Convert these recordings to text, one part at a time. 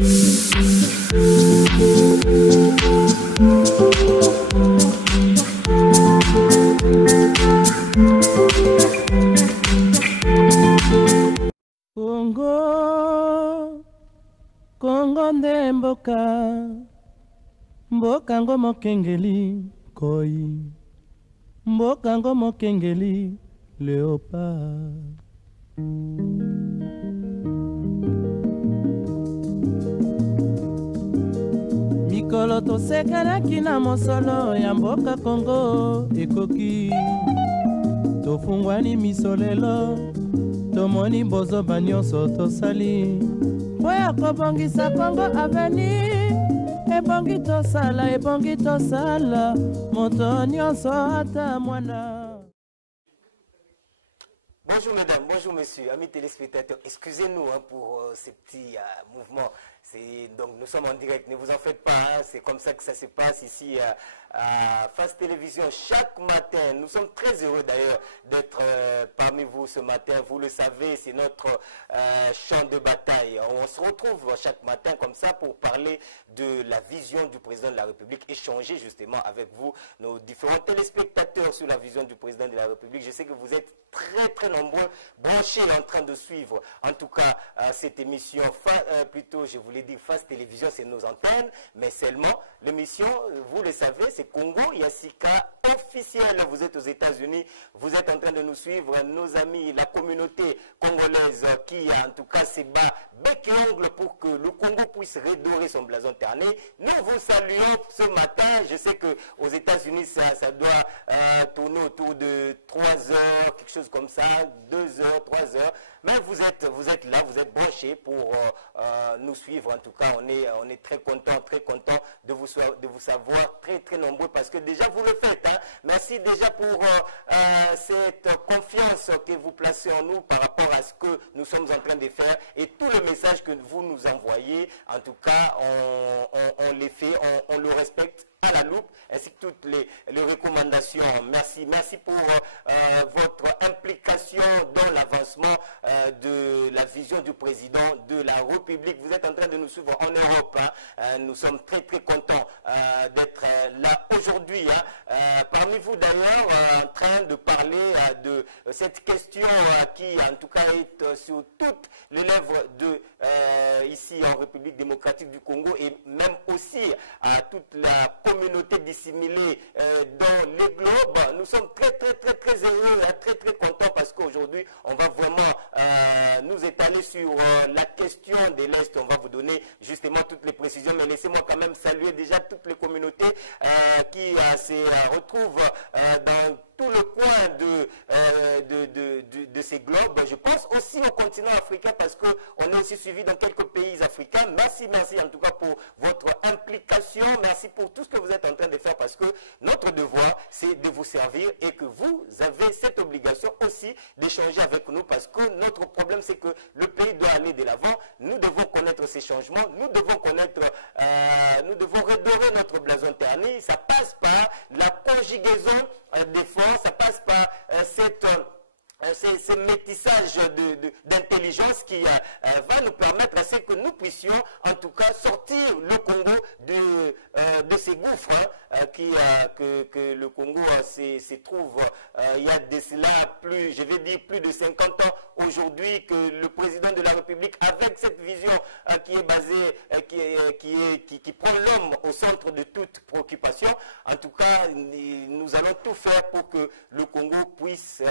Kongo nde mboka ngo mokengeli koi, mboka ngo mokengeli léopard. Mikolo tosekelaki na mosolo ya mboka Kongo ekoki, tofungwani misolelo tomoni bozoba nyonso tosali po ya kobongisa Kongo aveni. Ebongi tosala moto nyonso ata mwana. Bonjour mesdames, bonjour messieurs, amis téléspectateurs. Excusez-nous pour ces petits mouvements. Donc nous sommes en direct, ne vous en faites pas, hein, c'est comme ça que ça se passe ici à Face Télévision chaque matin. Nous sommes très heureux d'ailleurs d'être parmi vous ce matin. Vous le savez, c'est notre champ de bataille. On se retrouve chaque matin comme ça pour parler de la vision du président de la République, échanger justement avec vous, nos différents téléspectateurs sur la vision du président de la République. Je sais que vous êtes très nombreux branchés en train de suivre en tout cas cette émission, plutôt je voulais dire Face Télévision, c'est nos antennes, mais seulement l'émission, vous le savez, c'est Congo Yassika officiel. Vous êtes aux États-Unis, vous êtes en train de nous suivre, nos amis, la communauté congolaise qui en tout cas se bat bec et ongle pour que le Congo puisse redorer son blason terné. Nous vous saluons ce matin. Je sais que aux États-Unis ça doit tourner autour de 3 heures, quelque chose comme ça, 2 heures, 3 heures. Mais vous êtes là, vous êtes branchés pour nous suivre. En tout cas, on est très content de vous savoir très nombreux parce que déjà vous le faites. Hein. Merci déjà pour cette confiance que vous placez en nous par rapport à ce que nous sommes en train de faire et tous les messages que vous nous envoyez. En tout cas, on les fait, on le respecte à la loupe, ainsi que toutes les recommandations. Merci pour votre implication dans l'avancement de la vision du président de la République. Vous êtes en train de nous suivre en Europe. Hein. Nous sommes très contents d'être là aujourd'hui. Hein. Parmi vous d'ailleurs, en train de parler de cette question qui en tout cas est sur toutes les lèvres de ici en République démocratique du Congo et même aussi à toute la communauté dissimulée dans les globes. Nous sommes très heureux, très contents parce qu'aujourd'hui on va vraiment nous étaler sur la question de l'Est. On va vous donner justement toutes les précisions, mais laissez-moi quand même saluer déjà toutes les communautés qui se retrouvent dans tout le coin de ces globes. Je pense aussi au continent africain parce qu'on est aussi suivi dans quelques pays africains. Merci en tout cas pour votre implication. Merci pour tout ce que vous êtes en train de faire parce que notre devoir, c'est de vous servir et que vous avez cette obligation aussi d'échanger avec nous parce que notre problème, c'est que le pays doit aller de l'avant. Nous devons connaître ces changements. Nous devons connaître, nous devons redorer notre blason terni. Ça passe par la conjugaison d'efforts, ça passe par ce métissage d'intelligence qui va nous permettre à ce que nous puissions en tout cas sortir le Congo de ces gouffres que le Congo se trouve il y a de cela plus de 50 ans aujourd'hui que le président de la République avec cette vision qui est basée, qui prend l'homme au centre de toute préoccupation. En tout cas, nous allons tout faire pour que le Congo puisse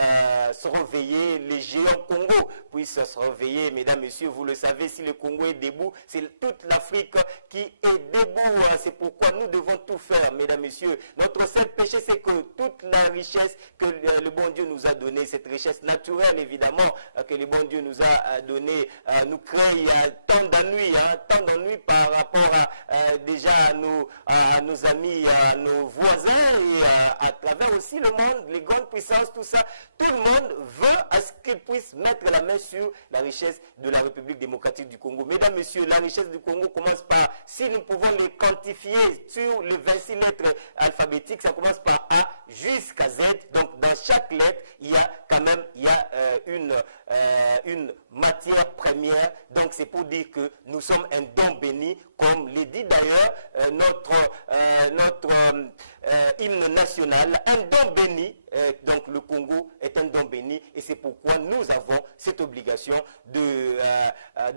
se réveiller, les géants Congo puissent se réveiller. Mesdames, messieurs, vous le savez, si le Congo est debout, c'est toute l'Afrique qui est debout. C'est pourquoi nous devons tout faire, mesdames, messieurs. Notre seul péché, c'est que toute la richesse que le bon Dieu nous a donnée, cette richesse naturelle, évidemment, que le bon Dieu nous a donnée, nous crée tant d'ennuis par rapport déjà à nos amis, à nos voisins et à travers aussi le monde, les grandes puissances, tout ça. Tout le monde veut à ce qu'il puisse mettre la main sur la richesse de la République démocratique du Congo. Mesdames, messieurs, la richesse du Congo commence par, si nous pouvons les quantifier sur les 26 lettres alphabétiques, ça commence par A jusqu'à Z. Donc, dans chaque lettre, il y a quand même, il y a une matière première. Donc, c'est pour dire que nous sommes un don béni, comme le dit d'ailleurs notre hymne national, un don béni. Donc, le Congo est un don béni et c'est pourquoi nous avons cette obligation de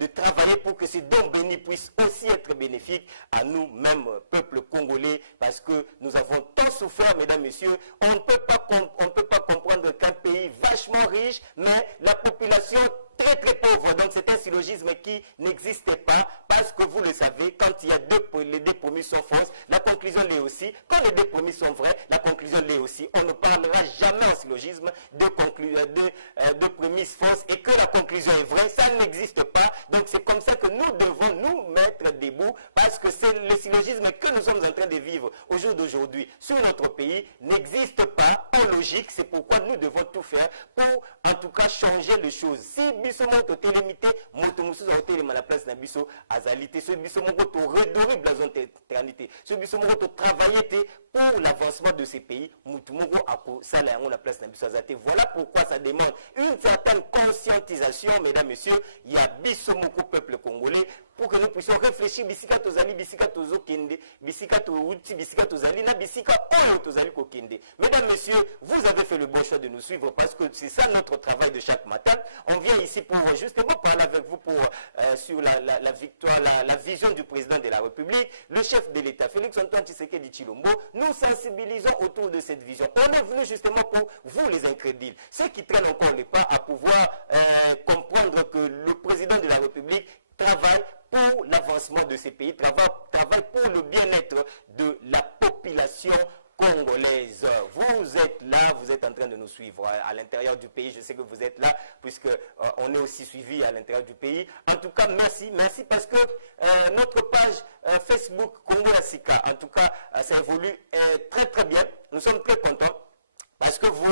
travailler pour que ces dons bénis puissent aussi être bénéfiques à nous-mêmes, peuple congolais, parce que nous avons tant souffert, mesdames, messieurs. On ne peut pas comprendre qu'un pays vachement riche, mais la population très très pauvre. Donc c'est un syllogisme qui n'existait pas, parce que vous le savez, quand il y a les deux premiers sont fausses, la conclusion l'est aussi. Quand les deux premiers sont vrais, la conclusion l'est aussi. On ne parlera jamais en syllogisme de prémices fausses et que la conclusion est vraie, ça n'existe pas. Donc c'est comme ça que nous devons nous mettre debout, parce que c'est le syllogisme que nous sommes en train de vivre au jour d'aujourd'hui sur notre pays n'existe pas en logique. C'est pourquoi nous devons tout faire pour en tout cas changer les choses. Si biso moto télémité, moto mususu a téléma la place na biso azalité, ce biso moto to redorer blason éternité, ce biso moto travailler pour l'avancement de ces pays, mutu moko ako sala yango la place na biso azalité. Voilà pourquoi ça demande une certaine conscientisation, mesdames, messieurs. Il y a biso moko peuple congolais, pour que nous puissions réfléchir bisika tozali, bisika tozo kende, bisika to uti, bisika tozali na bisika oyo tozali ko kende. Mesdames, messieurs, vous avez fait le bon choix de nous suivre, parce que c'est ça notre travail de chaque matin. On vient ici pour justement parler avec vous sur la victoire, la vision du président de la République, le chef de l'État, Félix Antoine Tshisekedi Tshilombo. Nous sensibilisons autour de cette vision. On est venu justement pour vous les incrédules, ceux qui traînent encore les pas à pouvoir comprendre que le président de la République travaille pour l'avancement de ces pays, travaille pour le bien-être de la population congolaise. Vous êtes là, vous êtes en train de nous suivre à l'intérieur du pays. Je sais que vous êtes là, puisque on est aussi suivi à l'intérieur du pays. En tout cas, merci parce que notre page Facebook Congo Asika, en tout cas, ça évolue très très bien. Nous sommes très contents, parce que vous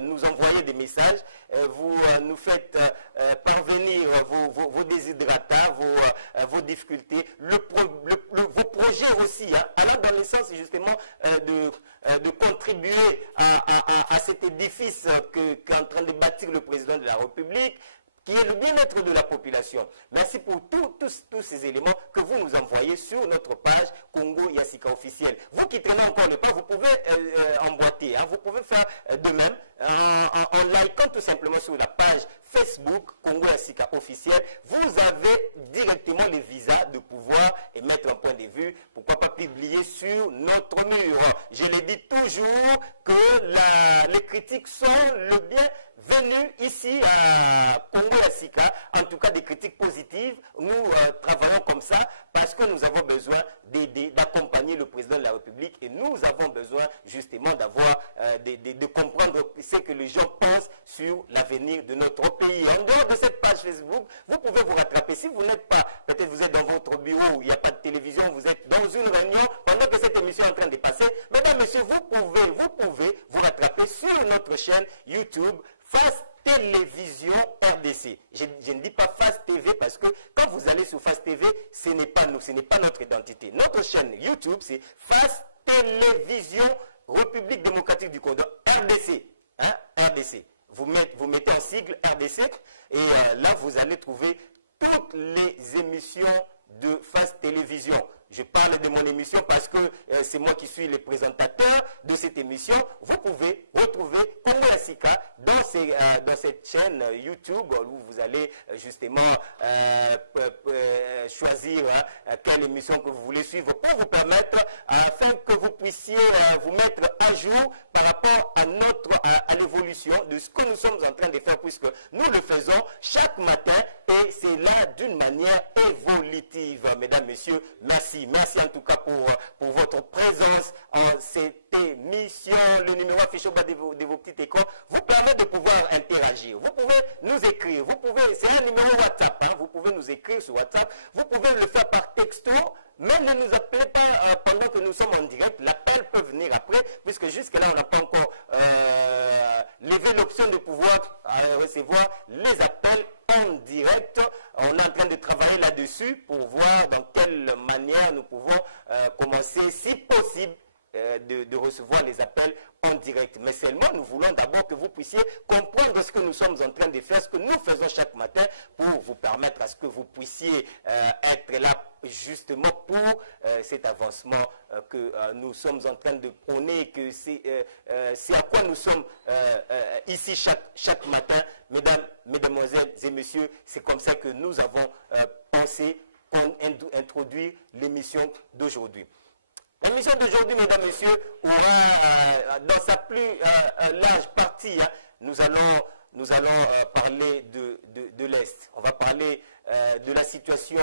nous envoyez des messages, vous nous faites parvenir vos déshydratants, vos difficultés, vos projets aussi, hein, allant dans le sens justement de contribuer à cet édifice qu'est en train de bâtir le président de la République, qui est le bien-être de la population. Merci pour tous ces éléments que vous nous envoyez sur notre page Congo Yassika officielle. Vous qui traînez encore le pas, vous pouvez emboîter, hein, vous pouvez faire de même en likant tout simplement sur la page Facebook Congo Yassika officielle. Vous avez directement le visa de pouvoir émettre un point de vue, pourquoi pas publier sur notre mur. Je le dis toujours que les critiques sont le bienvenu ici à Congo Yassika, en tout cas des critiques positives. Nous travaillons comme ça parce que nous avons besoin d'aider, d'accompagner le président de la République, et nous avons besoin justement d'avoir, de comprendre ce que les gens pensent sur l'avenir de notre pays. En dehors de cette page Facebook, vous pouvez vous rattraper. Si vous n'êtes pas, peut-être vous êtes dans votre bureau où il n'y a pas de télévision, vous êtes dans une réunion pendant que cette émission est en train de passer. Mesdames, messieurs, vous pouvez vous rattraper sur notre chaîne YouTube Face Télévision RDC. Je ne dis pas Face TV parce que quand vous allez sur Face TV, ce n'est pas nous, ce n'est pas notre identité. Notre chaîne YouTube, c'est Face Télévision République démocratique du Congo, RDC. Hein, RDC. Vous mettez en sigle RDC et là, vous allez trouver toutes les émissions de Face Télévision. Je parle de mon émission parce que c'est moi qui suis le présentateur de cette émission. Vous pouvez retrouver Congo Yassika dans cette chaîne YouTube où vous allez justement choisir quelle émission que vous voulez suivre pour vous permettre, afin que vous puissiez vous mettre à jour par rapport à l'évolution de ce que nous sommes en train de faire, puisque nous le faisons chaque matin et c'est là d'une manière évolutive. Mesdames, messieurs, merci. Merci en tout cas pour votre présence en cette émission. Le numéro affiché au bas de vos petits écrans vous permet de pouvoir interagir. Vous pouvez nous écrire. C'est un numéro WhatsApp. Hein, vous pouvez nous écrire sur WhatsApp. Vous pouvez le faire par texto. Même ne nous appelez pas pendant que nous sommes en direct. L'appel peut venir après, puisque jusque-là, on n'a pas encore levé l'option de pouvoir recevoir les appels en direct. On est en train de travailler là-dessus pour voir dans quelle manière nous pouvons commencer, si possible, de recevoir les appels en direct. Mais seulement, nous voulons d'abord que vous puissiez comprendre ce que nous sommes en train de faire, ce que nous faisons chaque matin pour vous permettre à ce que vous puissiez être là justement pour cet avancement que nous sommes en train de prôner, que c'est à quoi nous sommes ici chaque matin. Mesdames, mesdemoiselles et messieurs, c'est comme ça que nous avons pensé introduire l'émission d'aujourd'hui. L'émission d'aujourd'hui, mesdames, messieurs, aura dans sa plus large partie, hein, nous allons parler de l'Est. On va parler de la situation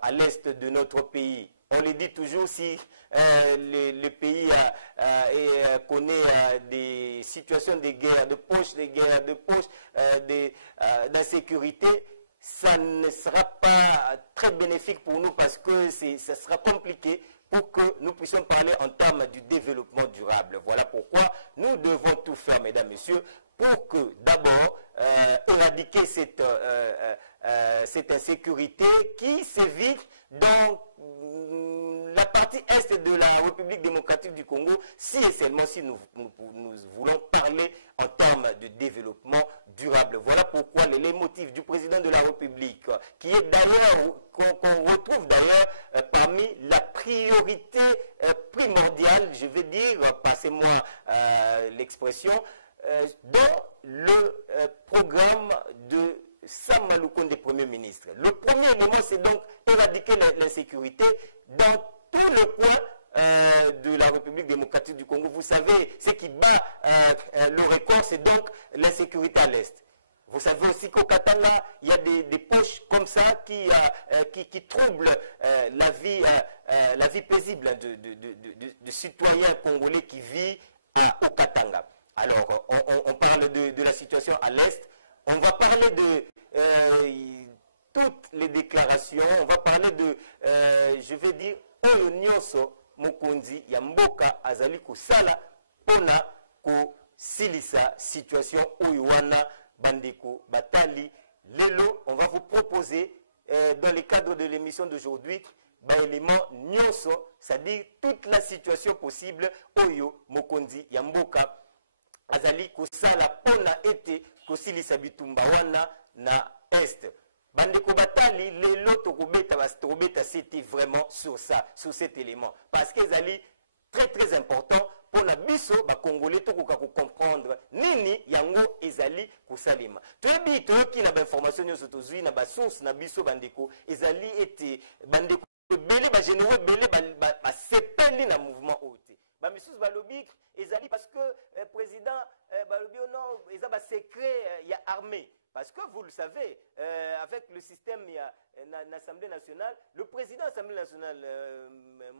à l'Est de notre pays. On le dit toujours, si le pays connaît des situations de guerre de poche, d'insécurité, ça ne sera pas très bénéfique pour nous parce que ça sera compliqué pour que nous puissions parler en termes du développement durable. Voilà pourquoi nous devons tout faire, mesdames, messieurs, pour que d'abord éradiquer cette insécurité qui sévit dans la partie est de la République démocratique du Congo, si et seulement si nous voulons parler en termes de développement durable. Voilà pourquoi les motifs du président de la République, qui est d'ailleurs, qu'on retrouve d'ailleurs parmi la priorité primordiale, je veux dire, passez-moi l'expression, dans le programme de Sam Maloukonde, Premier ministre. Le premier élément, c'est donc éradiquer l'insécurité dans tout le coin de la République démocratique du Congo. Vous savez, ce qui bat le record, c'est donc l'insécurité à l'Est. Vous savez aussi qu'au Katanga, il y a des poches comme ça qui troublent la vie paisible de citoyens congolais qui vivent au Katanga. Alors, on parle de la situation à l'Est. On va parler de toutes les déclarations. On va parler de, je vais dire, Oyo Nyonso Mokonzi Yamboka Azali Kusala Pona Ko Silisa situation Oyuana Bandeko Batali. Lelo, on va vous proposer dans le cadre de l'émission d'aujourd'hui l'élément Nyonso, c'est-à-dire toute la situation possible Oyo Mokonzi Yamboka Azali Kusala Pona Ete Kosilisa Bitumba Wana na Est. Bandeko Batali, les lots c'était vraiment sur ça, sur cet élément. Parce que c'est très important pour la biso, ba Congolais, tout comprendre. Nini, yango, ezali, kusalima. Toyebi, toyoki na ba information nyo sotozui, na ba source, na biso, bandeko, ezali ete, bandeko, belé, ba généraux, belé, ba sepeli na mouvement haute. Ba misus, ba lobik, ezali, parce que président, ba lobi, non, ezali, ba secret, ya armée. Parce que vous le savez, avec le système de l'Assemblée nationale, le président de l'Assemblée nationale,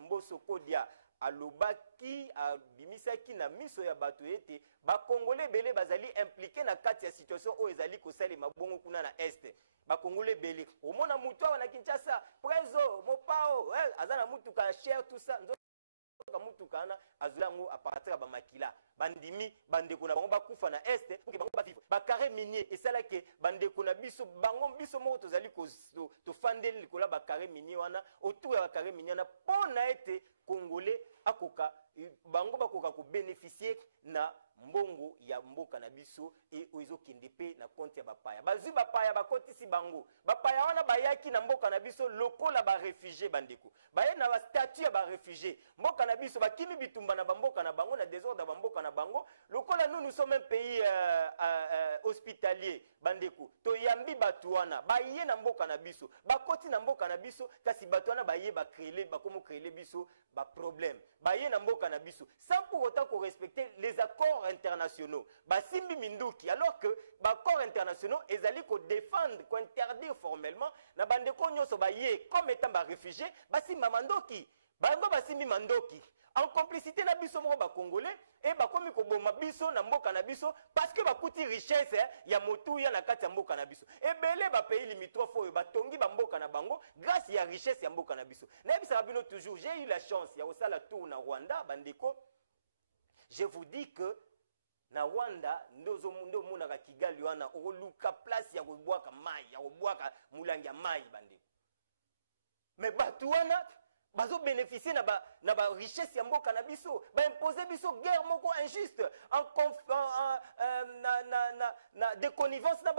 Mboso Kodia, alobaki, bimisaki na miso ya bato ete, ba Congolais belé bazali impliqué na kati ya situation o ezali kosali mabongo kuna na Est. Ba Congolais belé. Au mona mutua na Kinshasa, prezo, mopao, azana mutuka cher tout ça. Kamutukana azulango à partir ba makila bandimi bandeko na bango bakufa na Est pour que bango ba vivre ba carré minier et ça là que bandeko na biso bango biso mo tozali ko to fandel likola ba carré minier wana autour ya carré minier na pona ete Congolais akoka bango bakoka ko bénéficier na mbongo ya mboka na biso et oizo kindepe na compte ya bapaya bazui bapaya bakotisi bango bapaya wana bayaki na mboka na biso lokola ba réfugié bandeko baye na ba statut ya ba réfugié mboka na biso bakimi bitumba na bamboka na bango na désordre bamboka na bango lokola nous sommes un pays hospitalier bandeko to yambi batu wana baye na mboka na biso bakoti na mboka na biso kasi batu wana baye ba créer bakomo créer biso ba problème baye na mboka na biso sans pour autant qu'on respecter les accords internationaux. Basimbi Minduki, alors que l'accord internationaux, ils allaient défendre, interdire formellement, na bande konyoso baye comme étant ba réfugié, basimba mandoki, bango basimbi mandoki. En complicité na biso mo ba congolais et ba komi ko boma biso na mboka na biso parce que ba kuti richesse ya motu ya na kati ya mboka na biso. Et belé ba pays limitrophe oyo ba tongi ba mboka na bango grâce ya richesse ya mboka na biso. Na bisa babino toujours, j'ai eu la chance ya osala tour na Rwanda bandeko. Je vous dis que na Rwanda ndo muna ka Kigali wana oluka place ya kobwaka mai ya kobwaka mulangi ya mai bande mais batu wana bazo bénéficier na ba richesse ya mboka na biso, ba imposer biso guerre moko injuste na déconnivence na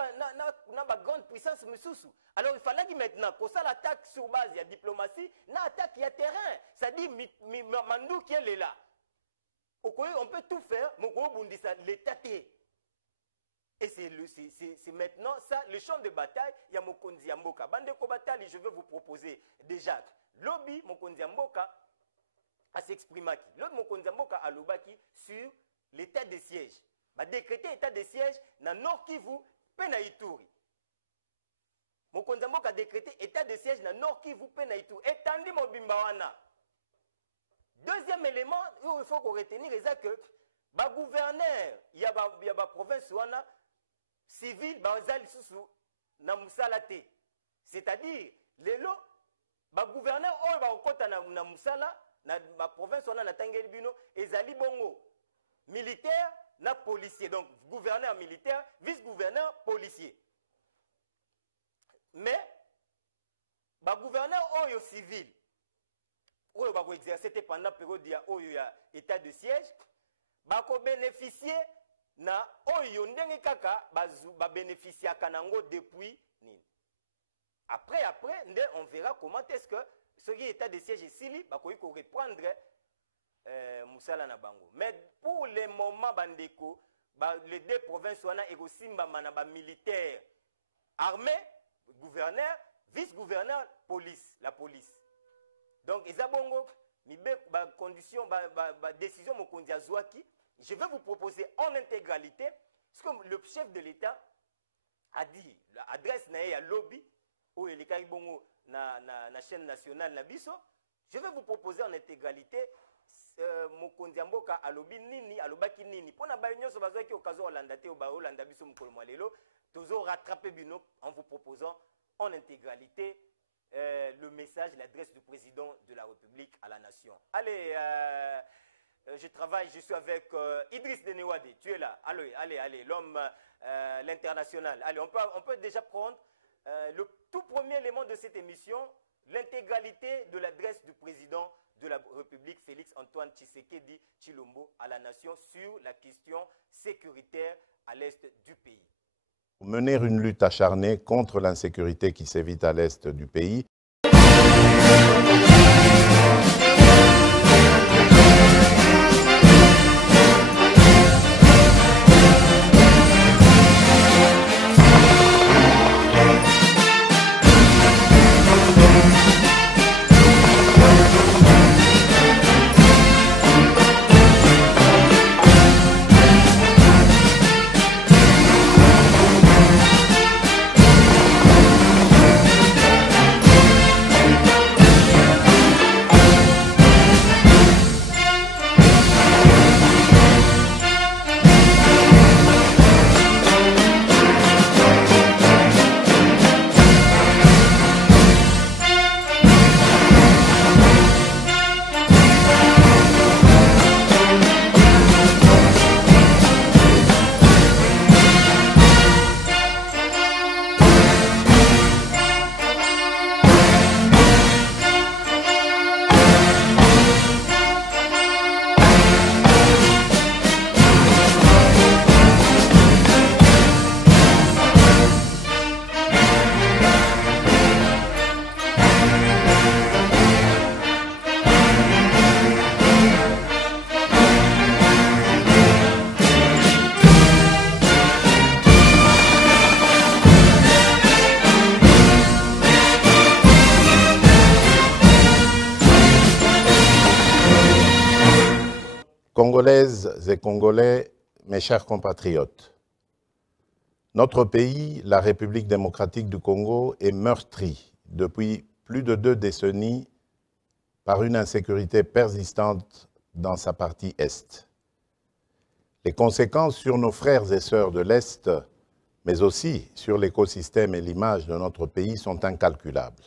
ba grande puissance misusu. Alors il fallait que maintenant qu'on ça l'attaque sur base ya diplomatie, na attaque ya terrain, c'est-à-dire mandu qui est là. On peut tout faire, moko bundisa l'état té. Et c'est maintenant ça, le champ de bataille, il y a Mokonzi Mboka. Bandeko Batali, je vais vous proposer déjà. Lobby Mokonzi Mboka a s'exprimer. L'autre Mokonzi Mboka a lobaki sur l'état de siège. Bah décréter état de siège dans Nord Kivu, pena Ituri. Mokonzi Mboka a décrété état de siège dans Nord Kivu, pena Ituri. Etandi Mobimbawana. Deuxième élément, il faut qu'on retenir, c'est que ba gouverneur, il y a ba province wana civil bazali susu na musala te. C'est-à-dire lelo ba gouverneur oyo ba okota na musala na ba province wana na tangeli bino ezali bongo militaire na policier. Donc gouverneur militaire, vice-gouverneur policier. Mais ba gouverneur oyo civil oyo ba ko exercer pendant période ya oyo ya état de siège bako bénéficier na oyo ndenge kaka ba bénéficier kanango depuis nini. Après on verra comment est-ce que ce qui est état de siège ici bako ko reprendre musala na bango. Mais pour le moment bandeko les deux provinces wana ekosimba mana ba militaire armée, gouverneur, vice-gouverneur, police, la police. Donc ezabongo ba condition ba décision mokonzi azwaki. Je vais vous proposer en intégralité ce que le chef de l'État a dit. L'adresse na ya lobby ou le bongo na chaîne nationale na biso. Je vais vous proposer en intégralité mokonzi mboka alobi nini alobaki nini pona ba nyonso bazwaki okazo Hollanda te ba Hollanda biso mokolo mwalelo tozo rattraper bino en vous proposant en intégralité le message, l'adresse du président de la République à la nation. Allez, je suis avec Idriss Denewade. Tu es là. Allez, l'homme, l'international. Allez, on peut déjà prendre le tout premier élément de cette émission, l'intégralité de l'adresse du président de la République, Félix Antoine Tshisekedi Tshilombo, à la nation sur la question sécuritaire à l'est du pays. Pour mener une lutte acharnée contre l'insécurité qui sévit à l'est du pays. Congolaises et Congolais, mes chers compatriotes, notre pays, la République démocratique du Congo, est meurtri depuis plus de 2 décennies par une insécurité persistante dans sa partie Est. Les conséquences sur nos frères et sœurs de l'Est, mais aussi sur l'écosystème et l'image de notre pays sont incalculables.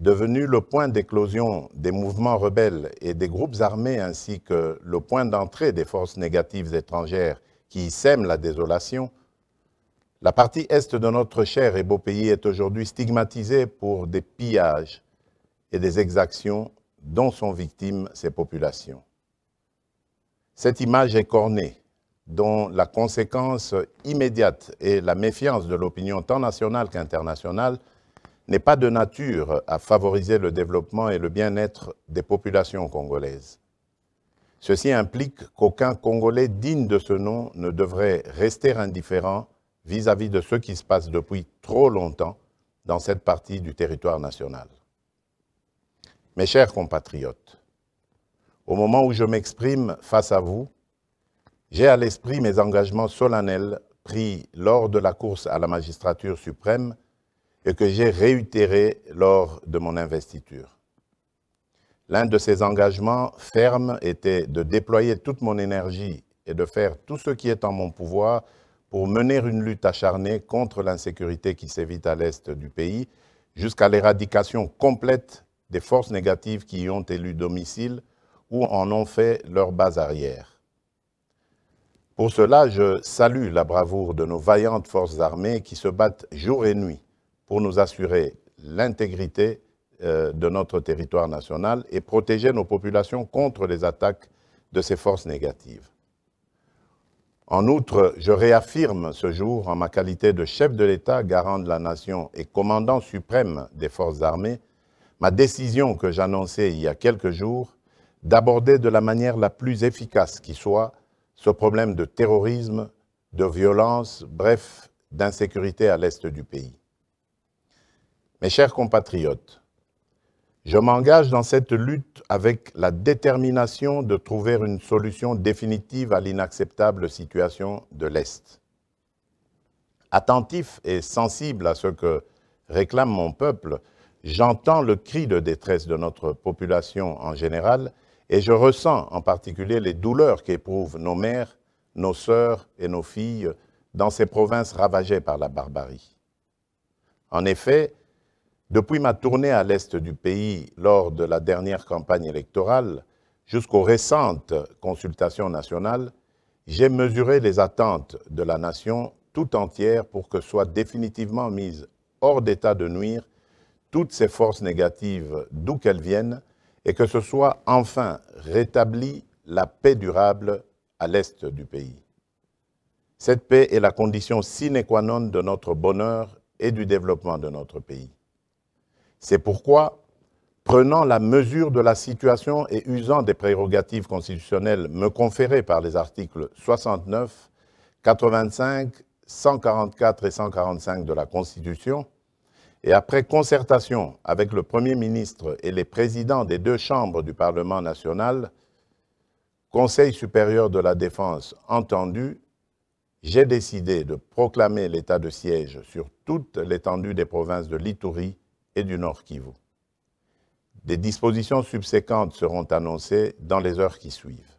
Devenu le point d'éclosion des mouvements rebelles et des groupes armés ainsi que le point d'entrée des forces négatives étrangères qui y sèment la désolation, la partie Est de notre cher et beau pays est aujourd'hui stigmatisée pour des pillages et des exactions dont sont victimes ces populations. Cette image écornée, dont la conséquence immédiate est la méfiance de l'opinion tant nationale qu'internationale, n'est pas de nature à favoriser le développement et le bien-être des populations congolaises. Ceci implique qu'aucun Congolais digne de ce nom ne devrait rester indifférent vis-à-vis de ce qui se passe depuis trop longtemps dans cette partie du territoire national. Mes chers compatriotes, au moment où je m'exprime face à vous, j'ai à l'esprit mes engagements solennels pris lors de la course à la magistrature suprême et que j'ai réitérés lors de mon investiture. L'un de ces engagements fermes était de déployer toute mon énergie et de faire tout ce qui est en mon pouvoir pour mener une lutte acharnée contre l'insécurité qui sévit à l'est du pays, jusqu'à l'éradication complète des forces négatives qui y ont élu domicile ou en ont fait leur base arrière. Pour cela, je salue la bravoure de nos vaillantes forces armées qui se battent jour et nuit pour nous assurer l'intégrité de notre territoire national et protéger nos populations contre les attaques de ces forces négatives. En outre, je réaffirme ce jour, en ma qualité de chef de l'État, garant de la nation et commandant suprême des forces armées, ma décision que j'annonçais il y a quelques jours d'aborder de la manière la plus efficace qui soit ce problème de terrorisme, de violence, bref, d'insécurité à l'est du pays. Mes chers compatriotes, je m'engage dans cette lutte avec la détermination de trouver une solution définitive à l'inacceptable situation de l'Est. Attentif et sensible à ce que réclame mon peuple, j'entends le cri de détresse de notre population en général et je ressens en particulier les douleurs qu'éprouvent nos mères, nos sœurs et nos filles dans ces provinces ravagées par la barbarie. En effet, depuis ma tournée à l'est du pays lors de la dernière campagne électorale jusqu'aux récentes consultations nationales, j'ai mesuré les attentes de la nation tout entière pour que soient définitivement mises hors d'état de nuire toutes ces forces négatives d'où qu'elles viennent et que ce soit enfin rétablie la paix durable à l'est du pays. Cette paix est la condition sine qua non de notre bonheur et du développement de notre pays. C'est pourquoi, prenant la mesure de la situation et usant des prérogatives constitutionnelles me conférées par les articles 69, 85, 144 et 145 de la Constitution, et après concertation avec le Premier ministre et les présidents des deux chambres du Parlement national, Conseil supérieur de la défense entendu, j'ai décidé de proclamer l'état de siège sur toute l'étendue des provinces de l'Ituri et du Nord Kivu. Des dispositions subséquentes seront annoncées dans les heures qui suivent.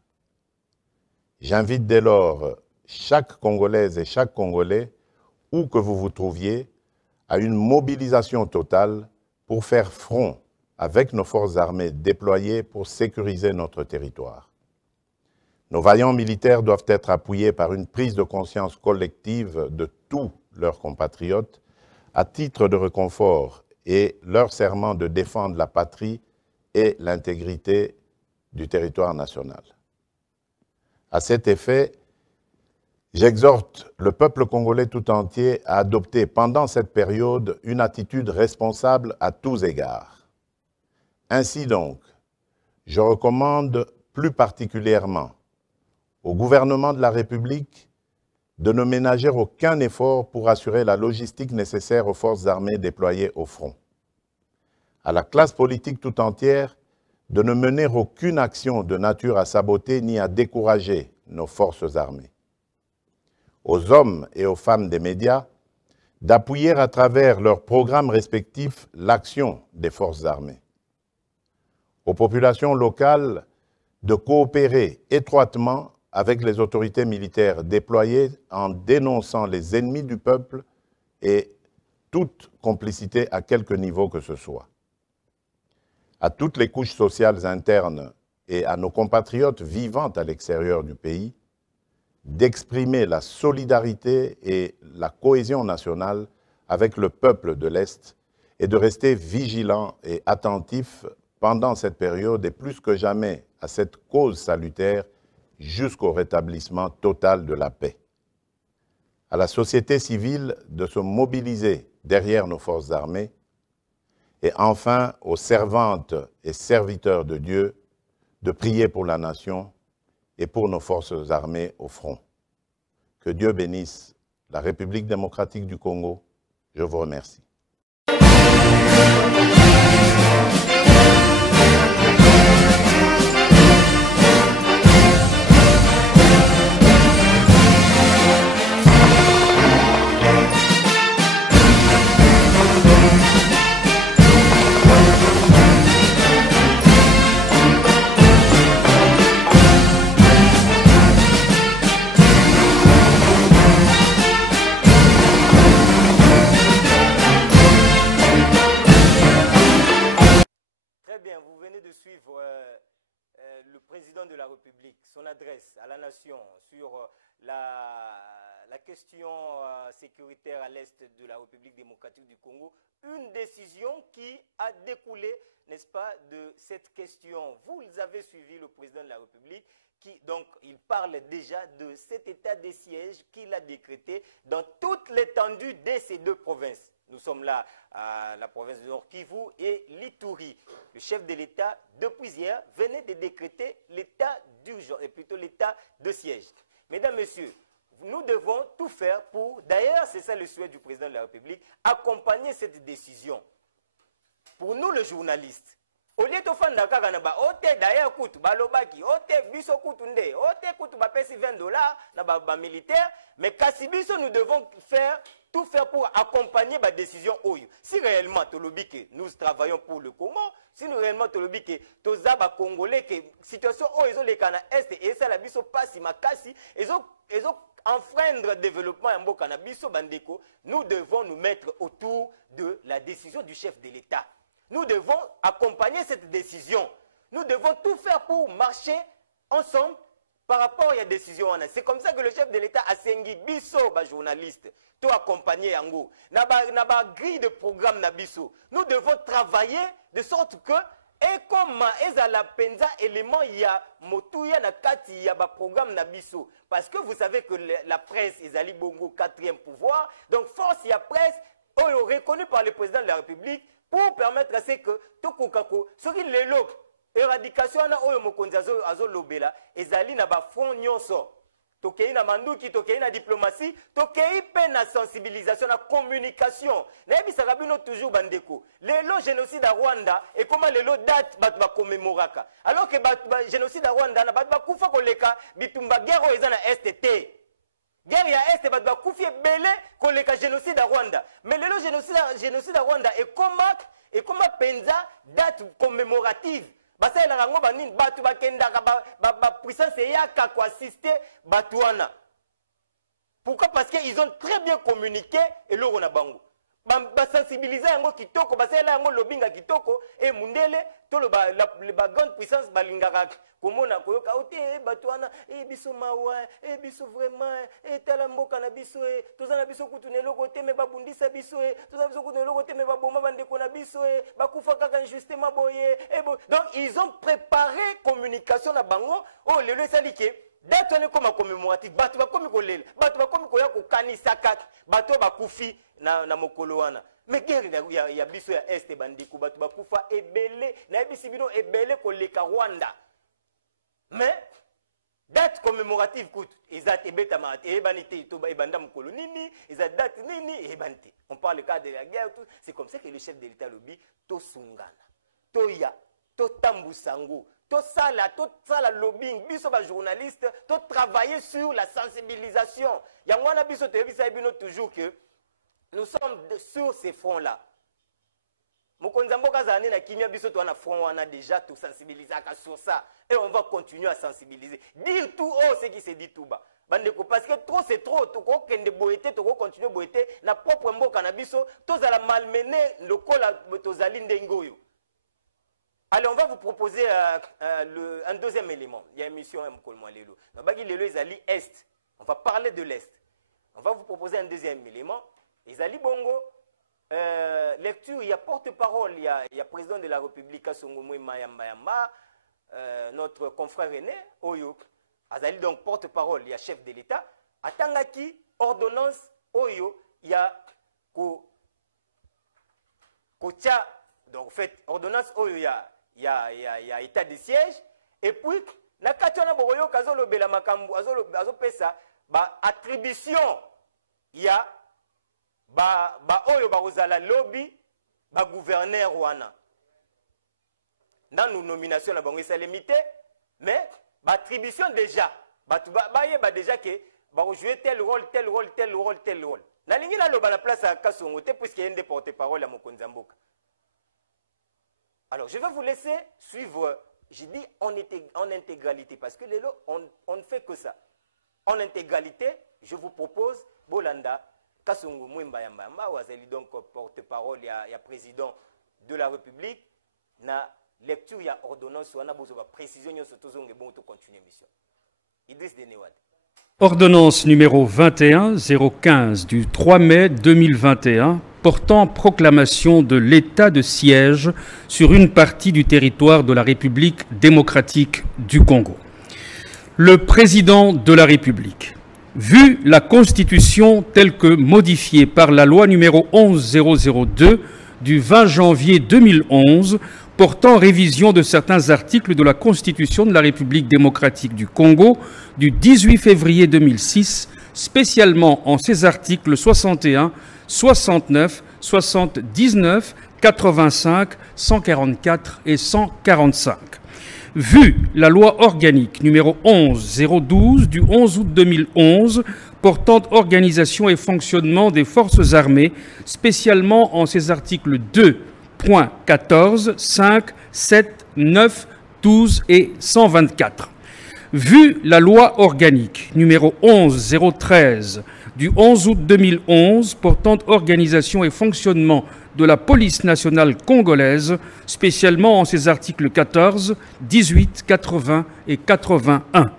J'invite dès lors chaque Congolaise et chaque Congolais, où que vous vous trouviez, à une mobilisation totale pour faire front avec nos forces armées déployées pour sécuriser notre territoire. Nos vaillants militaires doivent être appuyés par une prise de conscience collective de tous leurs compatriotes à titre de réconfort et leur serment de défendre la patrie et l'intégrité du territoire national. À cet effet, j'exhorte le peuple congolais tout entier à adopter pendant cette période une attitude responsable à tous égards. Ainsi donc, je recommande plus particulièrement au gouvernement de la République de ne ménager aucun effort pour assurer la logistique nécessaire aux forces armées déployées au front. À la classe politique tout entière de ne mener aucune action de nature à saboter ni à décourager nos forces armées. Aux hommes et aux femmes des médias d'appuyer à travers leurs programmes respectifs l'action des forces armées. Aux populations locales de coopérer étroitement avec les autorités militaires déployées en dénonçant les ennemis du peuple et toute complicité à quelque niveau que ce soit. À toutes les couches sociales internes et à nos compatriotes vivant à l'extérieur du pays, d'exprimer la solidarité et la cohésion nationale avec le peuple de l'Est et de rester vigilants et attentifs pendant cette période et plus que jamais à cette cause salutaire jusqu'au rétablissement total de la paix. À la société civile de se mobiliser derrière nos forces armées et enfin aux servantes et serviteurs de Dieu de prier pour la nation et pour nos forces armées au front. Que Dieu bénisse la République démocratique du Congo. Je vous remercie. Le président de la République, son adresse à la nation sur la question sécuritaire à l'est de la République démocratique du Congo, une décision qui a découlé, n'est-ce pas, de cette question. Vous avez suivi le président de la République qui, donc, il parle déjà de cet état de siège qu'il a décrété dans toute l'étendue de ces deux provinces. Nous sommes là à la province de Nord Kivu et l'Ituri. Le chef de l'État, depuis hier, venait de décréter l'état d'urgence, et plutôt l'état de siège. Mesdames, Messieurs, nous devons tout faire pour, d'ailleurs c'est ça le souhait du président de la République, accompagner cette décision. Pour nous, les journalistes, au lieu de faire d'ailleurs kutu balobaki ote biso kutu nde ote kutu ba pesi $20 na ba militaire, mais kasi biso nous devons tout faire pour accompagner la décision oyo. Si réellement tolobi que nous travaillons pour le Congo, si nous réellement tolobi que toza ba congolais que situation oyo les kana est et ça la biso pasi makasi ezo enfreindre le développement en mboka na biso bandeko, nous devons nous mettre autour de la décision du chef de l'État. Nous devons accompagner cette décision. Nous devons tout faire pour marcher ensemble par rapport à la décision. C'est comme ça que le chef de l'État a sengi biso ba journaliste, tout accompagner yango. Na ba grille de programme na biso. Nous devons travailler de sorte que et comme ezala penza élément il y a motuya na kati il y a ba programme na biso parce que vous savez que la presse ezali bongo quatrième pouvoir. Donc force il y a presse reconnu par le président de la République pour permettre à ce que tokokako soki lelo éradication na oyo mokonzi azo lobela ezali na ba front nyonso tokei na manduki tokei na diplomatie tokei pe na sensibilisation na communication na ebisaka bino toujours bandeko lelo génocide à Rwanda et comment lelo date bat ba commémoraka alors que génocide à Rwanda na bat ba kufa koleka bitumba guerre eza na STT. Guerre ya Est bat ba kufi belé koleka génocide à Rwanda. Mais le génocide à Rwanda et comment penza date commémorative. Basa la rango banin batu bakenda ba puissance yaka ko assister batuana. Pourquoi? Parce qu'ils ont très bien communiqué et l'on a bango. Ba sensibiliser yango kitoko basela yango lobinga kitoko et mundele to le ba grande puissance balingaka komona koyoka ote batwana biso mawa biso vraiment tala mboka na biso tozana biso kutunelo kote me babundisa biso tozana biso kutunelo kote me baboma bandeko na biso bakufa kaka injustement boye donc ils ont préparé communication na bango oh lelo esalike date wana comme commémoratif bato bakomi kolela bato bakomi koya kokanisa kaka bato bakufi na mokolo wana mais guerre ya biso ya Est bandiko bato bakufa ebele na ebisi bino ebele koleka Rwanda mais date commémorative coûte ezat ebeta mat ebanité to ebanda mokolo nini ezat date nini ebante on parle cas de la guerre tout c'est comme ça que le chef de l'État lobi to sungana to ya to tambusango tout ça la lobbying, biso ba journaliste, tout travailler sur la sensibilisation. Yangwana biso te bisa bino toujours que nous sommes sur ces fronts-là. Mokonza mboka zane na kimia biso to na front wana déjà tout sensibiliser sur ça et on va continuer à sensibiliser. Dire tout haut ce qui se dit tout bas. Bandeko parce que trop c'est trop, to ko kende boete to ko continuer boete na propre mboka na biso, to za la malmener le kola to zalinde ngoyo. Allez, on va vous proposer un deuxième élément. Il y a une émission à Mkolmo Lelo. Est. On va parler de l'Est. On va vous proposer un deuxième élément. Ezali Bongo, lecture, il y a porte-parole, il y a président de la République, notre confrère René, Oyo, Azali donc porte-parole, il y a chef de l'État, Atangaki, ordonnance, Oyo, il y a Kocha, donc en fait, ordonnance, Oyo, il y a état de siège, et puis, Nakationa Boroyo, Kazolo Bela Makambu, Azo Pesa, attribution, il y a Oyo Barozala lobby, gouverneur Wana. Dans nos nominations, c'est limité, mais attribution déjà. Déjà que jouer tel rôle. Nalingi na loba la place à Kasongote puisqu'il y a une des porte-parole à Mokonzamboka. Alors, je vais vous laisser suivre, j'ai dit en intégralité, parce que on ne fait que ça. En intégralité, je vous propose Bolanda, Kasongo Mwimba Yamba, Wazali donc porte-parole, il y a président de la République, na lecture, il y a ordonnance, on a besoin de précision, on bon to continuer mission. Idriss Denewad. Ordonnance numéro 21-015 du 3 mai 2021 portant proclamation de l'état de siège sur une partie du territoire de la République démocratique du Congo. Le président de la République, vu la Constitution telle que modifiée par la loi numéro 11002 du 20 janvier 2011 portant révision de certains articles de la Constitution de la République démocratique du Congo du 18 février 2006, spécialement en ses articles 61, 69, 79, 85, 144 et 145. Vu la loi organique numéro 11012 du 11 août 2011 portant organisation et fonctionnement des forces armées, spécialement en ses articles 2.14, 5, 7, 9, 12 et 124. Vu la loi organique numéro 11013 du 11 août 2011 portant organisation et fonctionnement de la police nationale congolaise, spécialement en ses articles 14, 18, 80 et 81.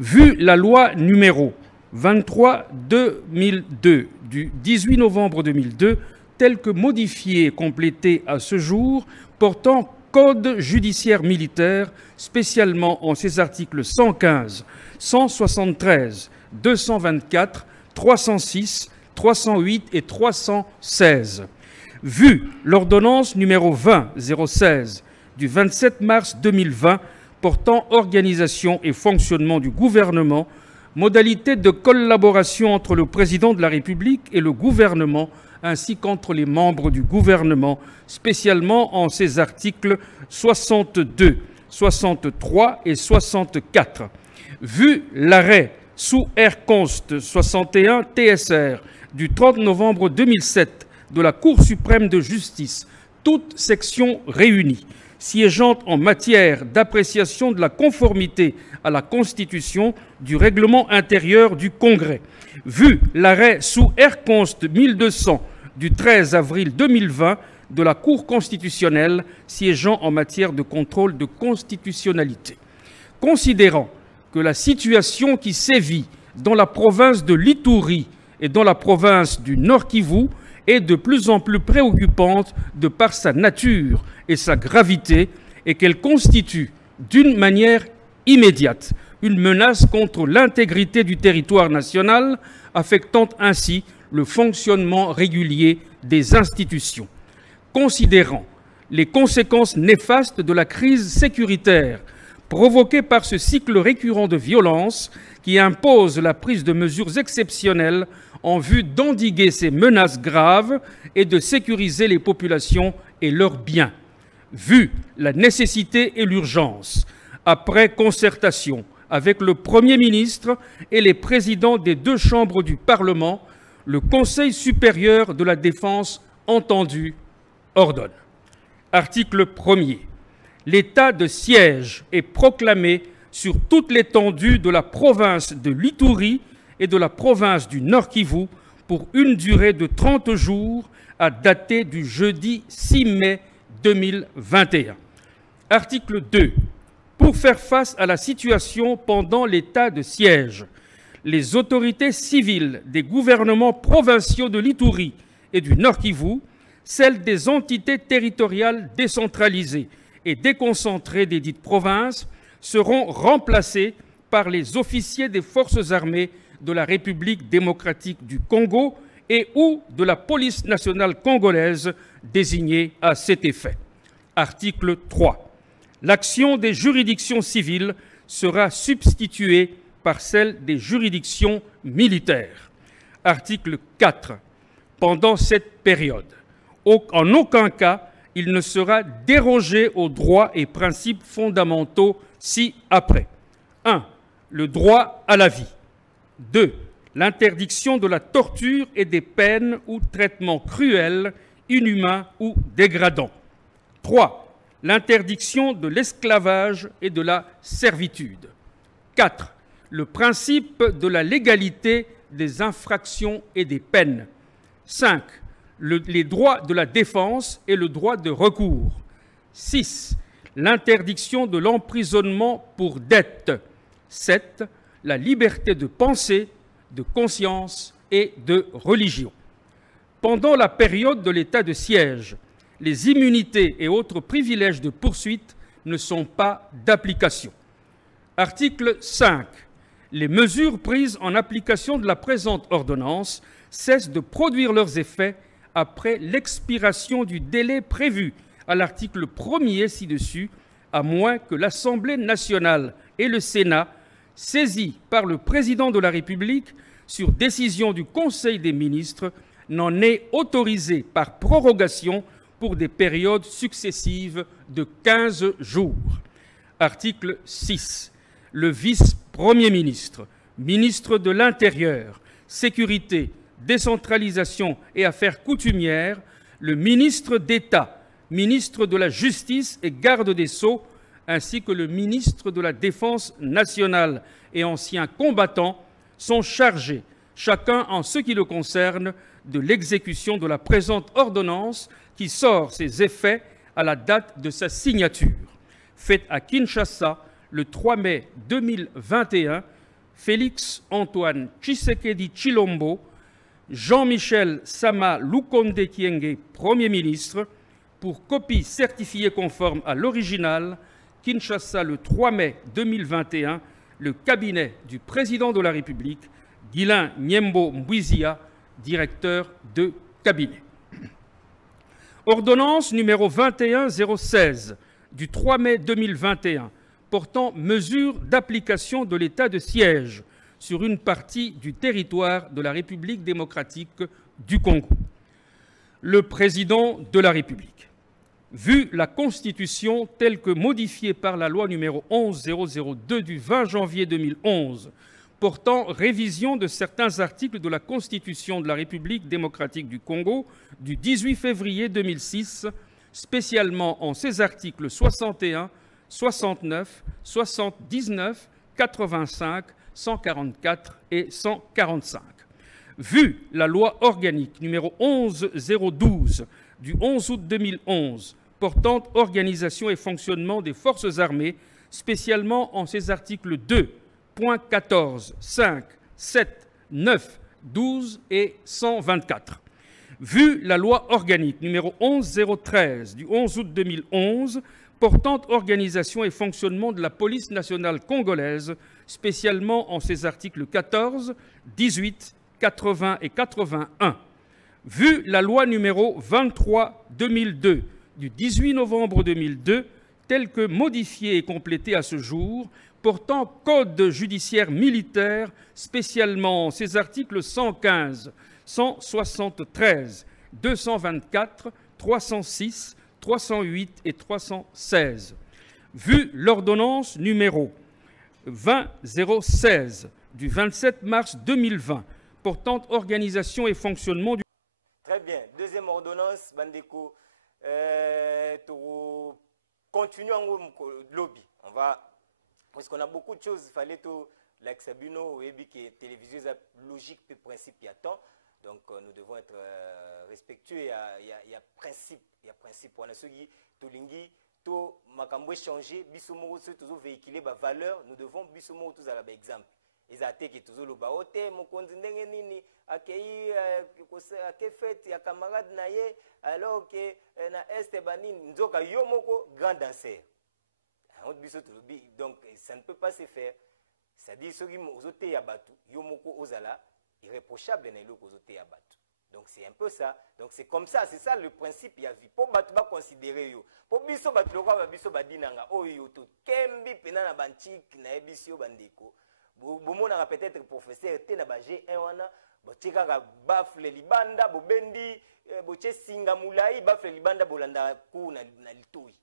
Vu la loi numéro 23-2002 du 18 novembre 2002, telle que modifiée et complétée à ce jour, portant Code judiciaire militaire, spécialement en ses articles 115, 173, 224, 306, 308 et 316. Vu l'ordonnance numéro 20-016 du 27 mars 2020 portant organisation et fonctionnement du gouvernement, modalités de collaboration entre le président de la République et le gouvernement, ainsi qu'entre les membres du gouvernement, spécialement en ses articles 62, 63 et 64. Vu l'arrêt sous R. Const 61 TSR du 30 novembre 2007 de la Cour suprême de justice, toutes sections réunies, siégeant en matière d'appréciation de la conformité à la Constitution du règlement intérieur du Congrès. Vu l'arrêt sous R. Const 1200 du 13 avril 2020 de la Cour constitutionnelle siégeant en matière de contrôle de constitutionnalité. Considérant que la situation qui sévit dans la province de l'Ituri et dans la province du Nord-Kivu est de plus en plus préoccupante de par sa nature et sa gravité et qu'elle constitue d'une manière immédiate une menace contre l'intégrité du territoire national, affectant ainsi le fonctionnement régulier des institutions. Considérant les conséquences néfastes de la crise sécuritaire provoquée par ce cycle récurrent de violence qui impose la prise de mesures exceptionnelles en vue d'endiguer ces menaces graves et de sécuriser les populations et leurs biens. Vu la nécessité et l'urgence, après concertation avec le Premier ministre et les présidents des deux chambres du Parlement, le Conseil supérieur de la défense entendu ordonne. Article 1er. L'état de siège est proclamé sur toute l'étendue de la province de l'Ituri et de la province du Nord-Kivu pour une durée de 30 jours à dater du jeudi 6 mai 2021. Article 2. Pour faire face à la situation pendant l'état de siège, les autorités civiles des gouvernements provinciaux de l'Ituri et du Nord-Kivu celles des entités territoriales décentralisées et déconcentrées des dites provinces seront remplacées par les officiers des forces armées de la République démocratique du Congo et ou de la police nationale congolaise désignée à cet effet. Article 3. L'action des juridictions civiles sera substituée par celle des juridictions militaires. Article 4. Pendant cette période, en aucun cas, il ne sera dérogé aux droits et principes fondamentaux ci-après. 1. Le droit à la vie. 2. L'interdiction de la torture et des peines ou traitements cruels, inhumains ou dégradants. 3. L'interdiction de l'esclavage et de la servitude. 4. Le principe de la légalité des infractions et des peines. 5. Les droits de la défense et le droit de recours. 6. L'interdiction de l'emprisonnement pour dette. 7. La liberté de pensée, de conscience et de religion. Pendant la période de l'état de siège, les immunités et autres privilèges de poursuite ne sont pas d'application. Article 5. Les mesures prises en application de la présente ordonnance cessent de produire leurs effets après l'expiration du délai prévu à l'article 1er ci-dessus, à moins que l'Assemblée nationale et le Sénat, saisis par le Président de la République sur décision du Conseil des ministres, n'en aient autorisé par prorogation pour des périodes successives de 15 jours. Article 6. Le vice-premier ministre, ministre de l'Intérieur, Sécurité, Décentralisation et Affaires coutumières, le ministre d'État, ministre de la Justice et garde des Sceaux, ainsi que le ministre de la Défense nationale et anciens combattants sont chargés, chacun en ce qui le concerne, de l'exécution de la présente ordonnance qui sort ses effets à la date de sa signature. Faite à Kinshasa le 3 mai 2021, Félix Antoine Tshisekedi Tshilombo, Jean-Michel Sama Lukonde Kyenge, Premier ministre, pour copie certifiée conforme à l'original, Kinshasa le 3 mai 2021, le cabinet du président de la République, Guilain Nyembo Mbouizia, directeur de cabinet. Ordonnance numéro 21016 du 3 mai 2021 portant mesures d'application de l'état de siège sur une partie du territoire de la République démocratique du Congo. Le président de la République, vu la Constitution telle que modifiée par la loi numéro 11002 du 20 janvier 2011 portant révision de certains articles de la Constitution de la République démocratique du Congo du 18 février 2006, spécialement en ses articles 61, 69, 79, 85, 144 et 145. Vu la loi organique numéro 11012 du 11 août 2011 portant organisation et fonctionnement des forces armées, spécialement en ses articles 2, 14, 5, 7, 9, 12 et 124. Vu la loi organique numéro 11013 du 11 août 2011 portant organisation et fonctionnement de la police nationale congolaise, spécialement en ses articles 14, 18, 80 et 81. Vu la loi numéro 23-2002 du 18 novembre 2002, telle que modifiée et complétée à ce jour, portant code judiciaire militaire, spécialement en ses articles 115, 173, 224, 306, 308 et 316. Vu l'ordonnance numéro 20016 du 27 mars 2020 portant organisation et fonctionnement du... Très bien. Deuxième ordonnance, Bandeko. Continuons au lobby. On va... Parce qu'on a beaucoup de choses, il fallait tout l'axabino, et que télévision logique et principe y a tant. Donc nous devons être respectueux. Il y a principe, On a ceux qui tolingi, to makambo changer, bisomo toujours véhiculer ba valeur. Nous devons bisomo tous à exemple. ezate toujours le baote mokonzi ndenge nini akei ake fête ya camarade na ye alors que na este banini nzoka yo moko grand danseur donc ça ne peut pas se faire. C'est-à-dire ceux qui ozote ya batu yo moko ozala irréprochable na eloko ozote ya batu. Donc c'est un peu ça. Donc c'est comme ça, c'est ça le principe ya vie. Pour batu ba considérer yo. Pour biso batu lokwa ba biso badinanga oyo to kembi pena na banchik na ebisio bandeko. Bomona peut-être professeur te na ba G1 wana botika ka bafle libanda bobendi boche singa mulai bafle libanda bolanda ku na litoi.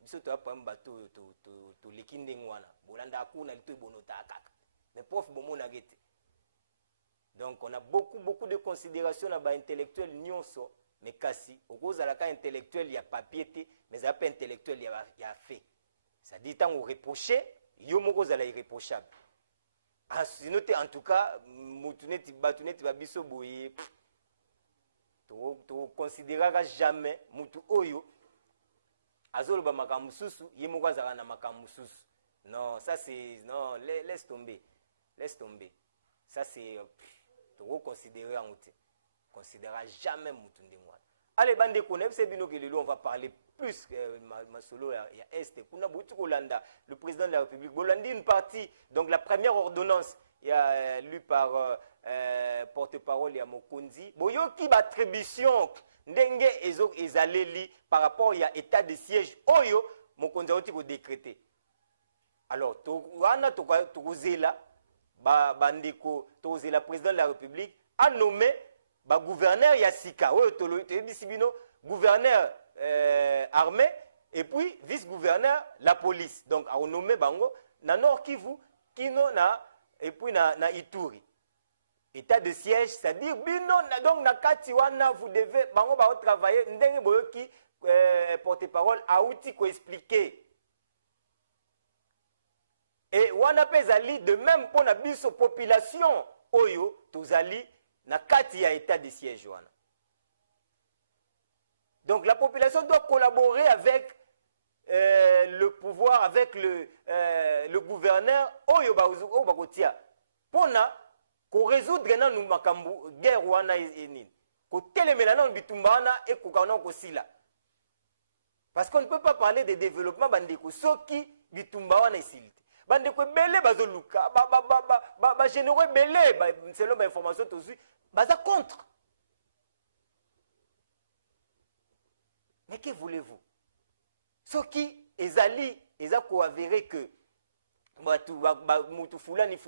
Biso to apamba to lekinde ngwana bolanda ku na litoi bonota kaka. Mais prof bomona gete. Donc on a beaucoup de considérations na ba intellectuel nyonso mais kasi okozala ka intellectuel ya papier te mais ça pas intellectuel ya fait. Ça dit tant on reprocher yo moko zala irréprochable. Sinon en tout cas mutuneti batuneti babiso boye to considérera jamais mutu oyo azoloba makambo susu ye moko azala na makambo susu. Non, ça c'est non, laisse tomber. Laisse tomber. Ça c'est to considérer en outil. Considérera jamais mutu ndengwa. Allez bande connaît c'est bino que on va parler plus ma solo il y a est kuna butu kolanda le président de la République bolandi une partie donc la première ordonnance il y a lu par porte-parole ya Mokonzi boyoki attribution ndenge ezaleli par rapport il y a état de siège oyo Mokonzi oti ko décréter. Alors to wana to kozela bandeko to kozela président de la République a nommé ba gouverneur Yassika oyo to bisibino gouverneur armée et puis vice-gouverneur la police. Donc a nommé bango na Nord Kivu kino na et puis na Ituri. État de siège, c'est-à-dire bino na donc na kati wana vous devez bango ba travailler ndenge boyoki porte-parole a outil ko expliquer. Et wana pezali de même pour na biso population oyo tozali na kati ya état de siège wana. Donc la population doit collaborer avec le pouvoir, avec le gouverneur oyo bakotia pona ko résoudre na nous makambu guerre wana enini ko telemela na bitumba wana e ko kana ko sila. Parce qu'on ne peut pas parler de développement bandeko soki bitumba wana isilite. Bandeko belé bazoluka ba généraux belé selon ma information tozui baza contre. Mais que voulez-vous? Ce qui ezali ezako avéré que mutu fulani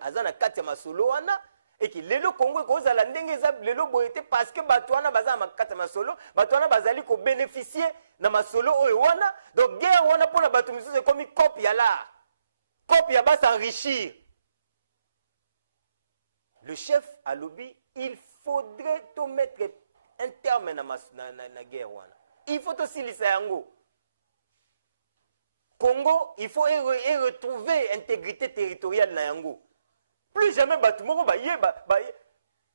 azana kati ya masolo wana et que lelo Congo kozala ndenge eza lelo boyete parce que bato wana baza makati ya masolo bato wana bazali ko bénéficier na masolo oyo wana donc guerre wana pona bato misusu comme copie ya la copie ya ba s'enrichir. Le chef a lobby il faudrait to mettre un terme na guerre wana. Il faut aussi l'Isayango. Congo, il faut retrouver intégrité territoriale na yango. Plus jamais Batumoko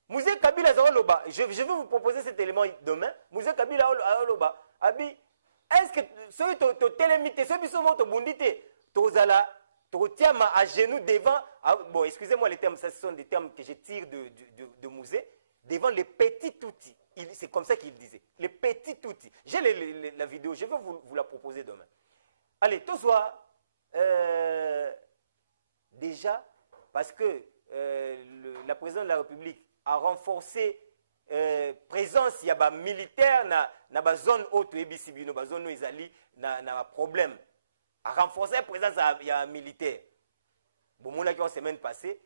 Mouzé Kabila Zaroloba, je vais vous proposer cet élément demain. Mouzé Kabila Zaroloba, Abi, est-ce que ceux qui ont télémité, ceux qui sont morts au Bundité, Tozala, Totiama à genoux devant, bon, excusez-moi les termes, ce sont des termes que je tire de Mouzé, devant les petits outils. C'est comme ça qu'il disait. Les petits outils. J'ai la vidéo, je vais vous la proposer demain. Allez, tout soit déjà, parce que la présidente de la République a renforcé présence, il y a des militaires dans la zone haute, dans la zone où ils allaient, dans un problème. A renforcé la présence, il y a un militaire. Bon, mon acquis en semaine passée.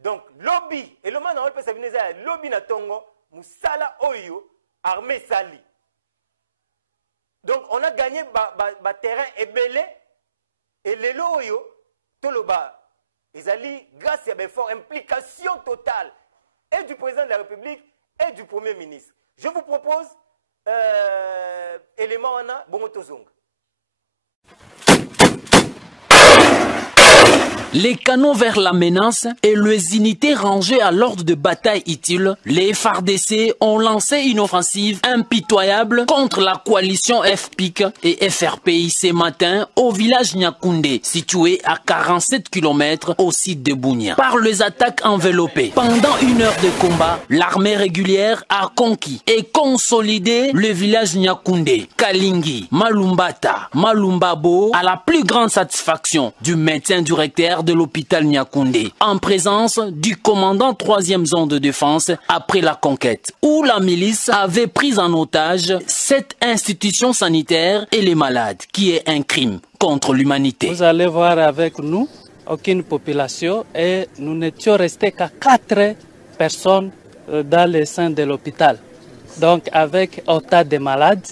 Donc, lobby, et le man en fait, ça venait de lobby na Tongo, Moussala Oyo, armée Sali. Donc, on a gagné terrain ébélé, et les loyaux, tout le bas, ils allaient, grâce à une forte implication totale, et du président de la République, et du Premier ministre. Je vous propose, élément en a, bon, Les canons vers la menace et les unités rangées à l'ordre de bataille utile, les FARDC ont lancé une offensive impitoyable contre la coalition FPIC et FRPI ce matin au village Nyakoundé, situé à 47 km au site de Bunia. Par les attaques enveloppées, pendant une heure de combat, l'armée régulière a conquis et consolidé le village Nyakoundé, Kalingi, Malumbata, Malumbabo, à la plus grande satisfaction du médecin directeur de l'hôpital Nyakoundé, en présence du commandant 3e zone de défense après la conquête, où la milice avait pris en otage cette institution sanitaire et les malades, qui est un crime contre l'humanité. Vous allez voir avec nous aucune population et nous n'étions restés qu'à 4 personnes dans le sein de l'hôpital. Donc avec autant de malades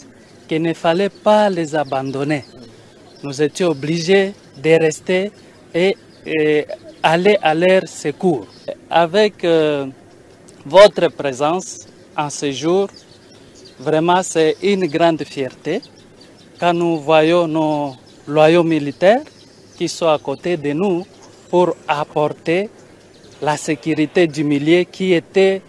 qu'il ne fallait pas les abandonner. Nous étions obligés de rester et aller à leur secours. Avec votre présence en ce jour, vraiment c'est une grande fierté quand nous voyons nos loyaux militaires qui sont à côté de nous pour apporter la sécurité du milieu qui était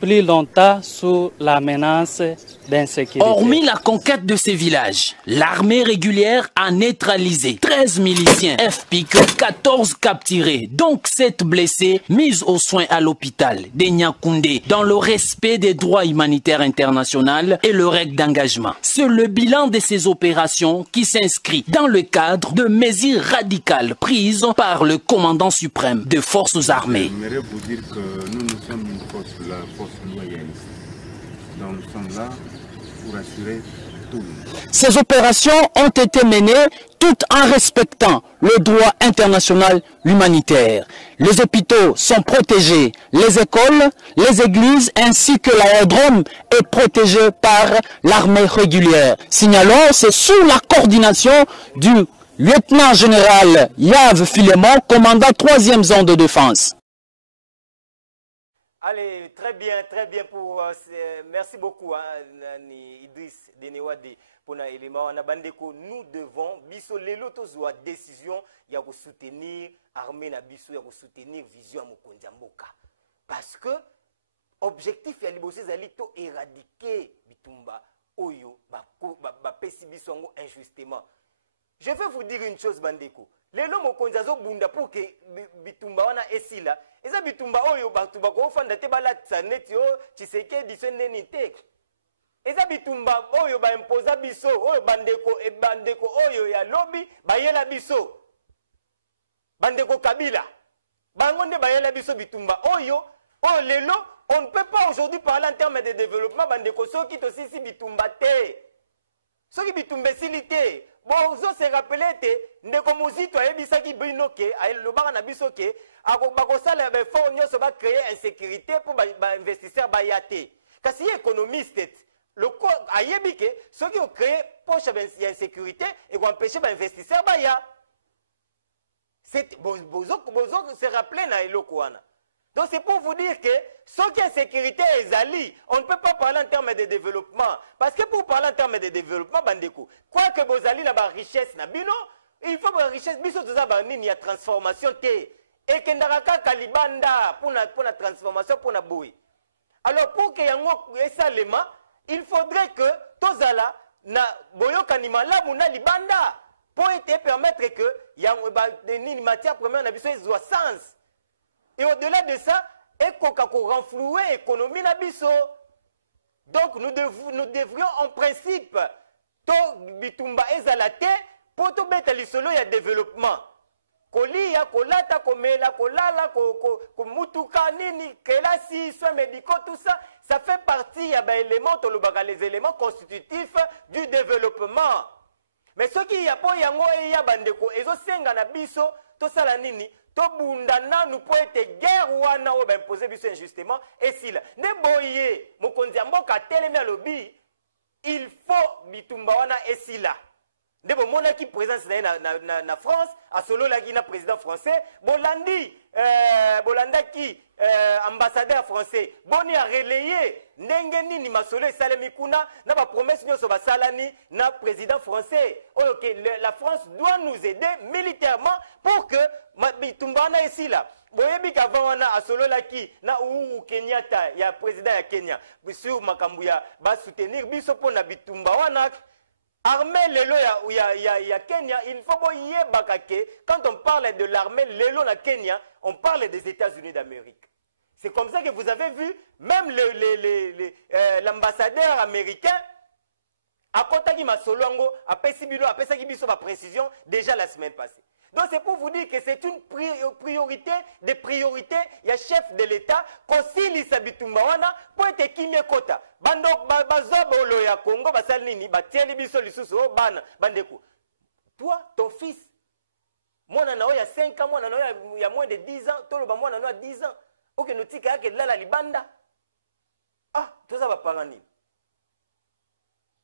plus longtemps sous la menace d'insécurité. Hormis la conquête de ces villages, l'armée régulière a neutralisé 13 miliciens FPIC, 14 capturés, donc 7 blessés, mis aux soins à l'hôpital de Nyakoundé dans le respect des droits humanitaires internationaux et le règle d'engagement. C'est le bilan de ces opérations qui s'inscrit dans le cadre de mesures radicales prises par le commandant suprême des forces armées. J'aimerais vous dire que nous sommes une force, la force loyaliste. Donc nous sommes là pour assurer tout. Ces opérations ont été menées tout en respectant le droit international humanitaire. Les hôpitaux sont protégés, les écoles, les églises ainsi que l'aérodrome est protégé par l'armée régulière. Signalons, c'est sous la coordination du lieutenant-général Yves Filemon, commandant 3e zone de défense. Allez, très bien pour merci beaucoup Idriss Denewade pour l'élément. Nous devons biso lelo tozwa décision ya ko soutenir armée na biso ya ko soutenir vision mokonzi mboka parce que objectif ya liboso ezali to éradiquer bitumba oyo ba pesi biso ngo injustement. Je vais vous dire une chose bandeko. Lelo mokonzi azobunda pour que bitumba wana esila. Eza bitumba oyo batu bakofanda te balatisa neti o Tshisekedi seneni te. Eza bitumba oyo ba imposa biso oyo bandeko oyo ya lobby bayela biso. Bandeko Kabila. Bango nde bayela biso bitumba oyo lelo on ne peut pas aujourd'hui parler en termes de développement bandeko soki to sisi bitumba te. Soki bitumba silité. Bon, vous se rappelez que ndeko muzito ayebisaki bino ke ayelobaka na biso ke bakosala effort nyonso ba créer insécurité pour ba investisseur ba yate. Kasi économiste le ko ayebi ke soki o créer poche ya insécurité et ko empêcher ba investisseur ba ya. C'est bozo se rappeler na eloko wana. Donc c'est pour vous dire que ce qui est sécurité est ali, on ne peut pas parler en termes de développement. Parce que pour parler en termes de développement, bandeko, quoi que vous allez la richesse na bino, il faut que la richesse biso tout ça il y a transformation té. Et que ndaraka kalibanda pour la transformation pour na boui. Alors pour que yango esalema, il faudrait que tozala na boyo kanima la muna libanda pour te permettre que yango ni matière première na biso soit sens. Et au-delà de ça, il renflouer l'économie nabiso. Donc nous devrions en principe to bitumba ezalate pour to beta lisolo ya développement. Kolia, kolata, komela, kolala, komutuka, nini, kelasi, soins médicaux, tout ça, ça fait partie ya éléments, les éléments constitutifs du développement. Mais ce qui y a pas yango et ya bandeko, ezo senga na biso, to sala nini, to bundana nous peut être guerre wana o ben poser biso injustement et si là ne boye mokonzi mboka telemi alobi il faut bitumba wana et si là de bon mona qui présence na France à solo la Guinée président français bolandi bolandaki ambassadeur français boni a relayé ndenge nini masolo esalemi kuna na ba promesse nyonso basalani na président français oyo que la France doit nous aider militairement pour que bitumba wana esila boyebi qu'avant wana asololaki na Uhuru Kenyatta ya président ya Kenya sur makambu ya ba soutenir biso pona bitumba wana armée lelo ya Kenya. Il faut boyer bakake quand on parle de l'armée lelo na Kenya on parle des États-Unis d'Amérique. C'est comme ça que vous avez vu même l'ambassadeur américain a contacté Masolongo a pesaki biso ba précision déjà la semaine passée. Donc c'est pour vous dire que c'est une priorité des priorités. Il y a chef de l'État concili sabitumba wana pour être kimie kota. Bando bazobolo ya Congo basalini batieli biso lisusu bana bandeko. Toi ton fils moi nana ya 5 ans moi nana ya moins de 10 ans tolo ba moi nana 10 ans. OK nous tika yake lala libanda. Ah tout ça va pas nini.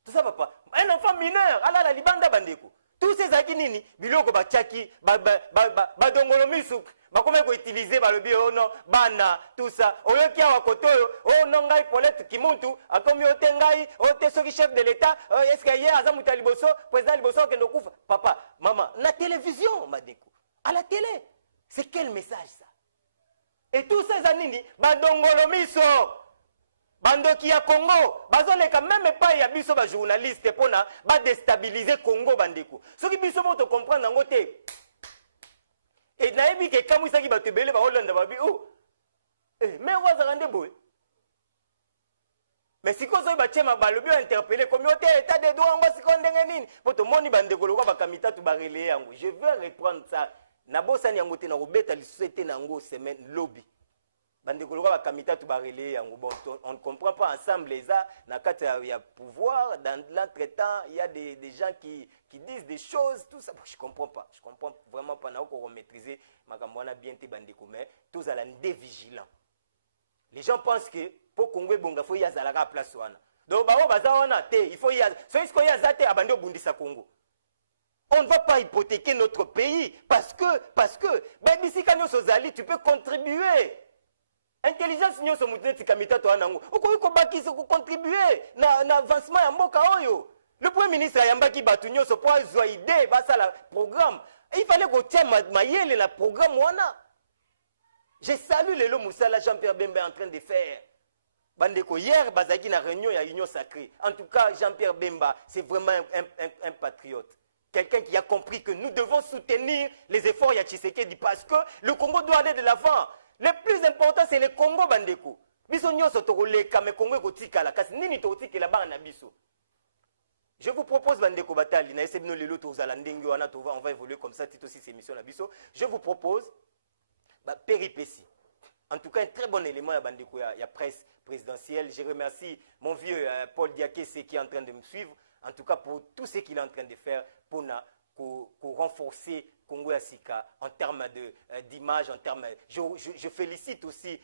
Tout ça va pas. Un enfant mineur ala la libanda bandeko. Tous ces akinini biloko bachaki badongolo misuk bakome ko utiliser ba lobi oh non bana tout ça oyoki awa kotoyo oh non ngai Paulette Kimuntu akomi otengai ote soki chef de l'état est-ce que hier azamuta liboso président liboso ke ndokufa papa maman na télévision madeko à la télé c'est quel message ça et tous ces anini badongolo miso bandoki ya Congo bazoleka même pas ya biso ba journaliste pona ba déstabiliser Congo bandeko soki biso moto comprendre ngo te et naebi ke kamusaki batebele ba Hollande babi oh mais wazarande boy mais siko zo ba chema balobi interpeller communauté état de droit ngo siko ndenge nini poto moni bandeko lokwa bakamita tu barele yango je vais reprendre ça na bosani yango te na robeta li société nango semaine lobby. On ne comprend pas ensemble les arts. Il y a pouvoir, dans l'entretemps, il y a des gens qui disent des choses, tout ça. Je ne comprends pas. Je ne comprends vraiment pas. On maîtriser ma bien te bandeko, mais tous à la vigilants. Les gens pensent que pour Congo, il faut y aller à la place. Donc, il faut y aller. On ne va pas hypothéquer notre pays parce que d'ici quand tu peux contribuer. Intelligence nyo so muteti kamita to anango oko bakisa ko contribuer na avancement ya mboka oyo. Le premier ministre ayambaki batu nyo so pour azwa idée basa la programme il fallait ko tia mayele la programme wana. Je salue le Moussala Jean-Pierre Bemba en train de faire bandeko hier bazaki na réunion ya union sacrée. En tout cas Jean-Pierre Bemba c'est vraiment un patriote. Quelqu'un qui a compris que nous devons soutenir les efforts ya Tshisekedi parce que le Congo doit aller de l'avant. Le plus important c'est le Congo bandeko. Biso nyonso tokoleka me Congo ekotika la kasi nini totika la bana biso. Je vous propose bandeko batali na esebino lelo tozala ndenge wana on va évoluer comme ça tito aussi ces émissions la biso. Je vous propose péripétie. En tout cas un très bon élément ya bandeko ya presse présidentielle. Je remercie mon vieux Paul Diakese qui est en train de me suivre en tout cas pour tout ce qu'il est en train de faire pour renforcer Congo Asika en termes d'image, en termes. Je félicite aussi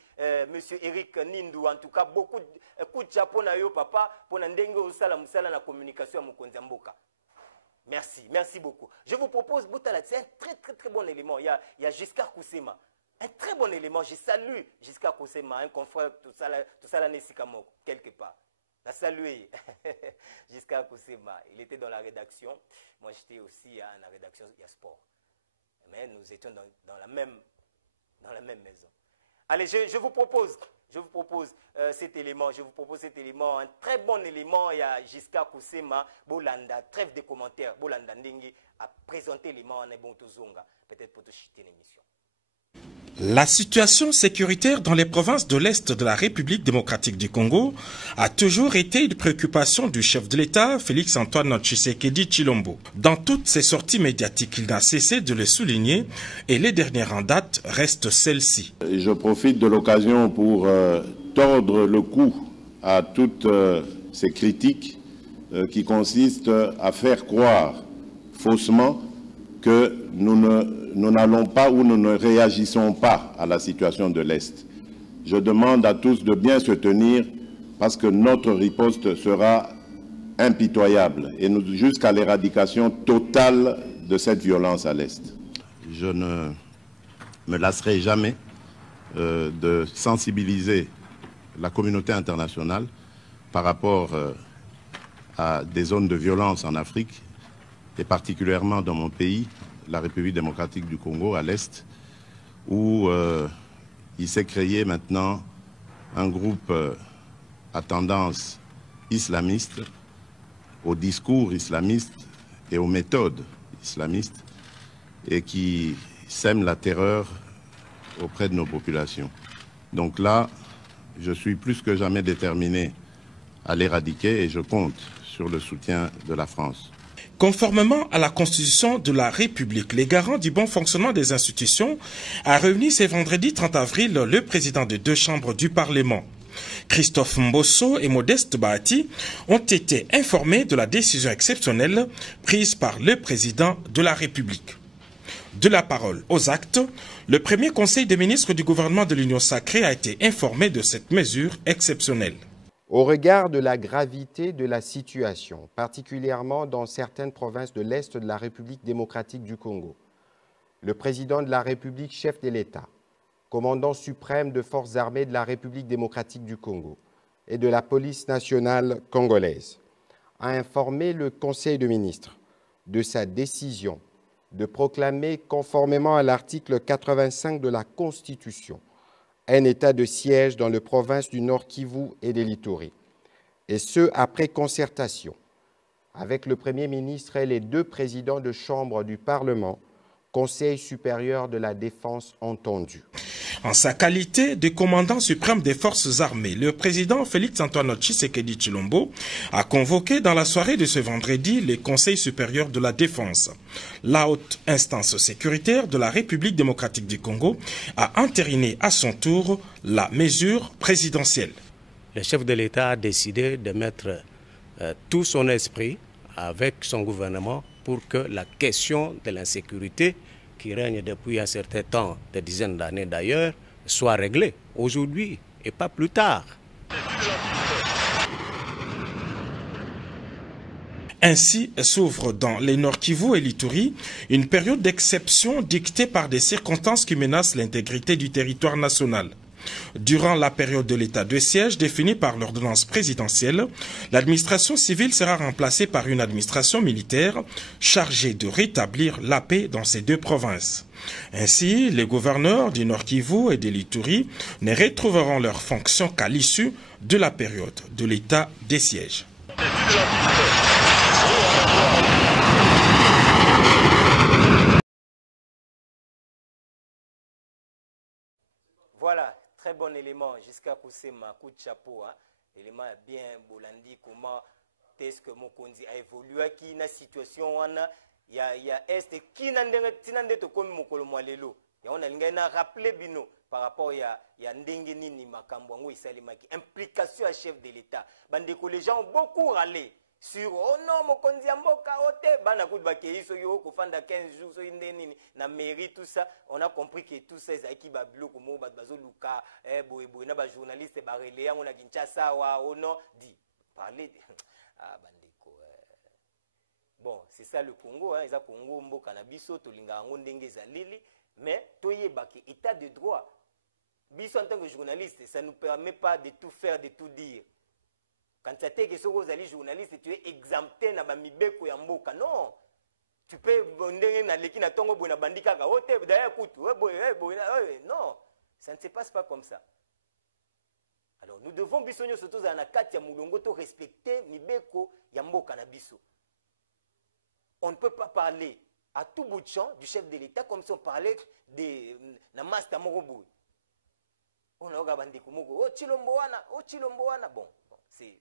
Monsieur Eric Nindou, en tout cas beaucoup de coups de chapeau na yo papa pour n'endengue osala musala na communication à Mokonzi Mboka. Merci, merci beaucoup. Je vous propose c'est un très bon élément. Il y a Giscard Koussema, un très bon élément. Je salue Giscard Koussema, un confrère tout ça la Nesikamoko quelque part. La salué Giscard Koussema. Il était dans la rédaction. Moi, j'étais aussi à la rédaction il y a sport. Mais nous étions dans la même maison. Allez, je vous propose cet élément. Je vous propose cet élément, un très bon élément. Il y a Giscard Koussema, Bolanda, trêve de commentaires. Bolanda Ndenge a présenté l'élément en Ebontozonga. Peut-être pour te chiter l'émission. La situation sécuritaire dans les provinces de l'Est de la République démocratique du Congo a toujours été une préoccupation du chef de l'État, Félix-Antoine Tshisekedi Tshilombo. Dans toutes ses sorties médiatiques, il n'a cessé de le souligner et les dernières en date restent celles-ci. Je profite de l'occasion pour tordre le cou à toutes ces critiques qui consistent à faire croire faussement que nous n'allons pas ou nous ne réagissons pas à la situation de l'Est. Je demande à tous de bien se tenir parce que notre riposte sera impitoyable et jusqu'à l'éradication totale de cette violence à l'Est. Je ne me lasserai jamais de sensibiliser la communauté internationale par rapport à des zones de violence en Afrique, et particulièrement dans mon pays, la République démocratique du Congo, à l'Est, où il s'est créé maintenant un groupe à tendance islamiste, au discours islamiste et aux méthodes islamistes, et qui sème la terreur auprès de nos populations. Donc là, je suis plus que jamais déterminé à l'éradiquer et je compte sur le soutien de la France. Conformément à la Constitution de la République, les garants du bon fonctionnement des institutions a réuni ce vendredi 30 avril le président des deux chambres du Parlement. Christophe Mbosso et Modeste Bahati ont été informés de la décision exceptionnelle prise par le président de la République. De la parole aux actes, le premier conseil des ministres du gouvernement de l'Union sacrée a été informé de cette mesure exceptionnelle. Au regard de la gravité de la situation, particulièrement dans certaines provinces de l'Est de la République démocratique du Congo, le président de la République, chef de l'État, commandant suprême de forces armées de la République démocratique du Congo et de la police nationale congolaise, a informé le Conseil de ministres de sa décision de proclamer, conformément à l'article 85 de la Constitution, un état de siège dans les provinces du Nord Kivu et de l'Ituri, et ce, après concertation avec le Premier ministre et les deux présidents de chambre du Parlement, Conseil supérieur de la défense entendu. En sa qualité de commandant suprême des forces armées, le président Félix-Antoine Tshisekedi Tshilombo a convoqué dans la soirée de ce vendredi le Conseil supérieur de la défense. La haute instance sécuritaire de la République démocratique du Congo a entériné à son tour la mesure présidentielle. Le chef de l'État a décidé de mettre tout son esprit avec son gouvernement pour que la question de l'insécurité qui règne depuis un certain temps, des dizaines d'années d'ailleurs, soit réglée aujourd'hui et pas plus tard. Ainsi s'ouvre dans les Nord Kivu et l'Ituri une période d'exception dictée par des circonstances qui menacent l'intégrité du territoire national. Durant la période de l'état de siège définie par l'ordonnance présidentielle, l'administration civile sera remplacée par une administration militaire chargée de rétablir la paix dans ces deux provinces. Ainsi, les gouverneurs du Nord Kivu et de l'Ituri ne retrouveront leurs fonctions qu'à l'issue de la période de l'état de siège. Voilà, très bon élément, jusqu'à Kusema, coup de chapeau, hein. Élément bien bolandi, comment est-ce que Mokonzi a évolué, qui na situation, il y a est, qui n'a pas comme Mokolo Mwalelo. On a rappelé Bino par rapport à Ndenge Nini Makambwango et Salimaki. Implication à chef de l'État. Les gens ont beaucoup râlé sur oh non, Mokonzi Amboka, ote, banakout bakei, so yo, kofanda 15 jours, so nini, na mairie, tout ça. On a compris que tout ça, c'est qui bablo, comme bazo luka, boy, na ba journaliste, barélé, on a Kinshasa, oh non, dit. Parler de. Ah, bandeko. Bon, c'est ça le Congo, hein. Ils ont Congo, Mboka, Nabiso, Tolinga, Ndenge, Zalili. Mais, toye baki, état de droit. Biso en tant que journaliste, ça ne nous permet pas de tout faire, de tout dire. Quand tu es journaliste, tu es exempté na bamibeko ya mboka. Non. Tu peux ndenge na leki na tongo boy na bandika ka ote d'ailleurs écoute, non. Ça ne se passe pas comme ça. Alors nous devons bisonyo surtout dans la kati ya mulongo to respecter mibeko ya mboka na biso. On ne peut pas parler à tout bout de champ du chef de l'État comme si on parlait de na master morobo. On a regardé kumoko, oh Tshilombo wana, bon, c'est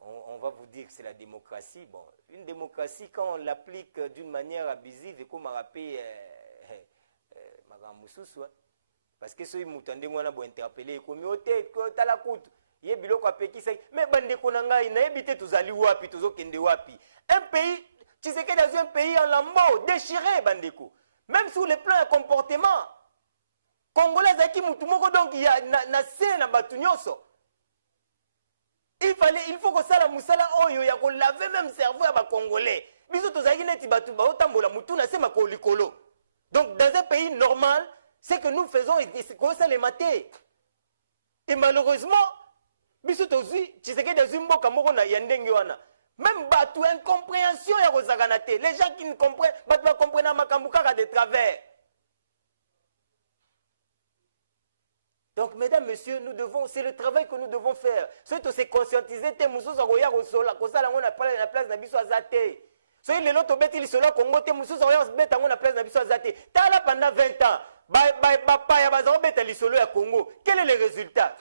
on va vous dire que c'est la démocratie. Bon, une démocratie, quand on l'applique d'une manière abusive, et comme on rappelle parce que ceux qui m'ont interpellé, comme mais un pays, tu sais que dans un pays en lambeau, déchiré, bandeko. Même sur le plan de comportement, Congolais, donc il y a na batunyoso. Il faut que ça la musala oyo ya ko laver même cerveau ya ba congolais. Biso tozaki neti batu ba otambola mutu na sema ko likolo. Donc dans un pays normal, Ce que nous faisons, c'est qu'on s'est les mater. Et malheureusement, biso tozi, Tshisekedi azwi mboka moko na yandenge wana. Même batu incompréhension ya kozagana te. Les gens qui ne comprennent, batu ba comprendre makambu kaka de travers. Donc, mesdames, messieurs, nous devons, c'est le travail que nous devons faire. C'est de se conscientiser, te mususa koya kosola, kosala ngo na place na biso azate. Soyez les loto beti lisola Congo, te mususa koya beta ngo na place na biso azate. Tala pendant 20 ans, paya bazao beta lisolo ya Congo. Quel est le résultat?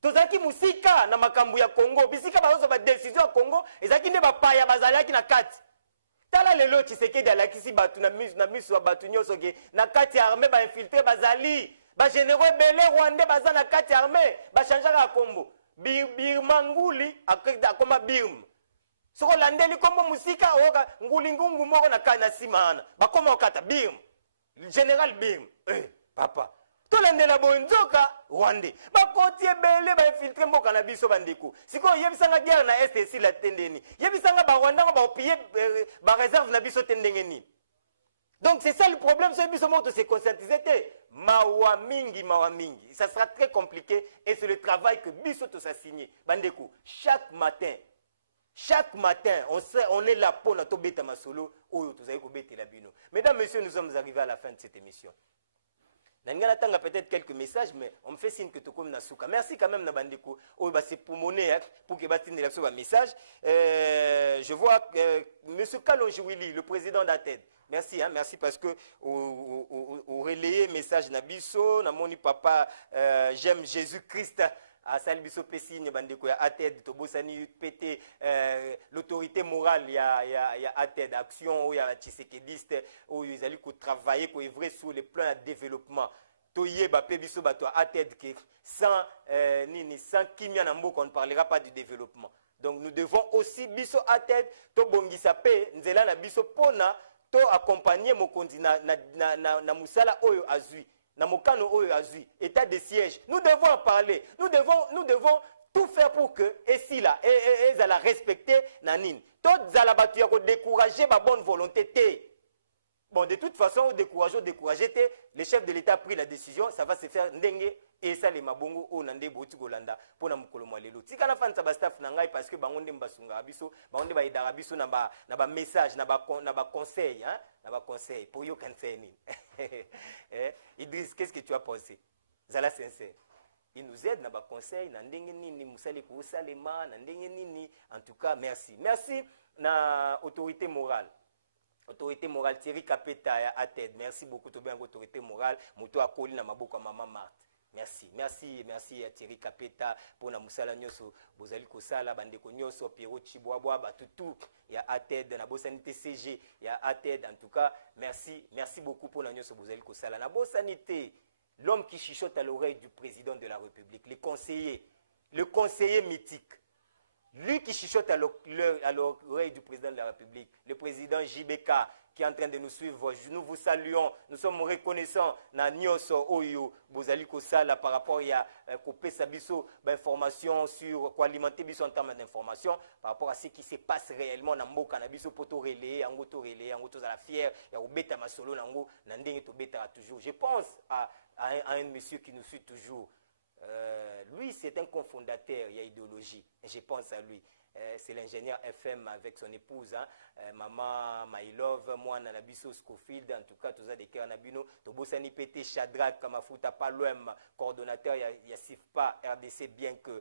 Tozaki musika na makambu ya Congo, bisika baozo ba décision ya Congo, ezaki nde bapaya bazalaki na kati. Tala lelo Tshisekedi alakisi batu na misu wa batu nyoso ke na kati ya armée ba infiltrer bazali. Ba généraux belé rwandais baza na kati armée ba changeaka kombo birmanguli akoma birm soko landeli kombo musika oka nguli ngungu moko na kana simana bakoma okata birm général birm papa to landela bonzoka rwandais bakoti ebele ba infiltrer mboka na biso bandeko siko yebisanga guerre na STC la tendeni yebisanga ba rwanda ba opier ba réserve na biso tendengeni. Donc c'est ça le problème, c'est que se conscientiser. Mawa mingi. Ça sera très compliqué et c'est le travail que Bissoto s'est signé. Bandeko, chaque matin, on est là pour notre bêta masolo, ou tous la bino. Mesdames, messieurs, nous sommes arrivés à la fin de cette émission. Nangana tanga peut-être quelques messages, mais on me fait signe que tu comme Nasuka. Merci quand même Nabandeko. Oh bah c'est pour monnaie pour que batine de la message. Je vois Monsieur Kalonjouili, le président d'Ated. Merci, hein, merci parce que au relayé message Nabiso, Namoni papa, j'aime Jésus-Christ. À Salbiso Pessine, Bandeko, ya Ated, Tobosani PT, l'autorité morale, il y a Ated, action, il y a Tshisekediste, où ils allaient travailler, pour œuvrer sur les plans de développement. Toye, Bapé, Biso, Bato, Ated, sans Kimia Nambo, on ne parlera pas du développement. Donc nous devons aussi, Biso Ated, Tobongisa Pe, Nzela na Biso Pona, to accompagner mon continent, na Musala Oyo Azui. État de siège. Nous devons en parler. Nous devons tout faire pour que, et si là, et la respecter, nanine. Toutes à la battue, décourager ma bonne volonté. Bon, de toute façon, décourager, le chef de l'État a pris la décision, ça va se faire ndengue, et ça, les mabongo, au nande, boti golanda, pour na mukolomo lelo. Tika na fan sa staff nangai, parce que bangonde mbasunga abiso, bangonde ba idara abiso na ba message, na ba conseil, hein, na ba conseil, pour yo kanfeni. Idriss, qu'est-ce que tu as pensé? Zala sincère. Il nous aide, na ba conseil, na ndenge nini, musali ko salema, na ndenge nini. En tout cas, merci. Merci na autorité morale. Autorité morale, Thierry Kapeta à Ated. Merci beaucoup, Tobin, autorité morale. Mouto Akoli na maboko maman Marthe. Merci à Thierry Kapeta pour na musala nyoso bozali kosala bandeko nyoso Pierrot Chiboabwa batutu ya Ated na bosanité CG ya Ated. En tout cas, merci beaucoup pour na nyoso bozali kosala na bosanité. L'homme qui chuchote à l'oreille du président de la République, le conseiller mythique. Lui qui chuchote à l'oreille du président de la République, le président JBK, qui est en train de nous suivre, nous vous saluons, nous sommes reconnaissants na nyoso oyo bozali kosala par rapport à couper sa biso d'informations sur quoi alimenter biso en termes d'informations par rapport à ce qui se passe réellement na mboka na biso poto relayer en auto à la fière ya obeta masolo nango na ndenge to beta toujours. Je pense à un monsieur qui nous suit toujours. Lui, c'est un cofondateur, il y a idéologie. Et je pense à lui. C'est l'ingénieur FM avec son épouse, hein, maman My Love, moi Nanabiso Scofield, en tout cas, tous des cœurs Nabino, Tobosani PT Shadrach, Kamafuta Palom, coordonnateur, il y a SIFPA RDC, bien que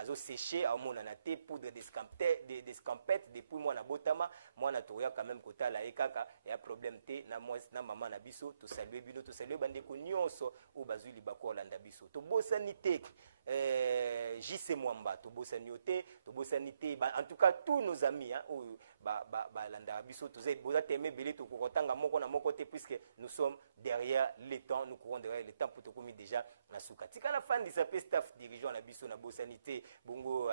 Azo séché, à mon anaté, poudre des scampettes, depuis moi Nabotama, moi Natoria quand même, Kota la Ekaka, il y a problème T, na moi, na maman Nabiso, tout saluer Bino, tout saluer Bandeko Nyonso, ou Bazuli Bako Landabiso, Tobosani Tek, JC Mwamba, Tobosani Ote, Tobosani Te. En tout cas, tous nos amis, hein, puisque nous sommes derrière les temps, nous courons derrière les temps pour te commettre déjà la souka. Tika la fin de s'appelle staff dirigeant la biso na sanité, bongo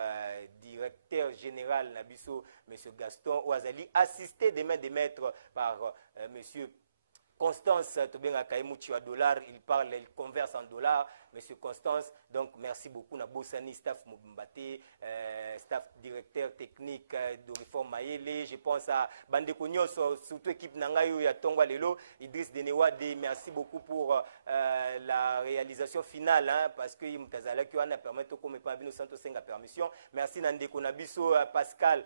directeur général na biso, monsieur Gaston Ouazali, assisté des mains de maître par monsieur Constance Tobenga Kaimou tu as dollar, il parle, il converse en dollars. Monsieur Constance, donc merci beaucoup na Bossani, staff Mobumbate, staff directeur technique de Réforme Maïele. Je pense à Bandeko Nyonso, surtout équipe Nangayo ya Tongwa Lelo, Idriss Denewade, merci beaucoup pour la réalisation finale, hein, parce que Mtazala qui a permis de comme pas Bino Santo Senga permission. Merci Nandeko Nabiso, Pascal,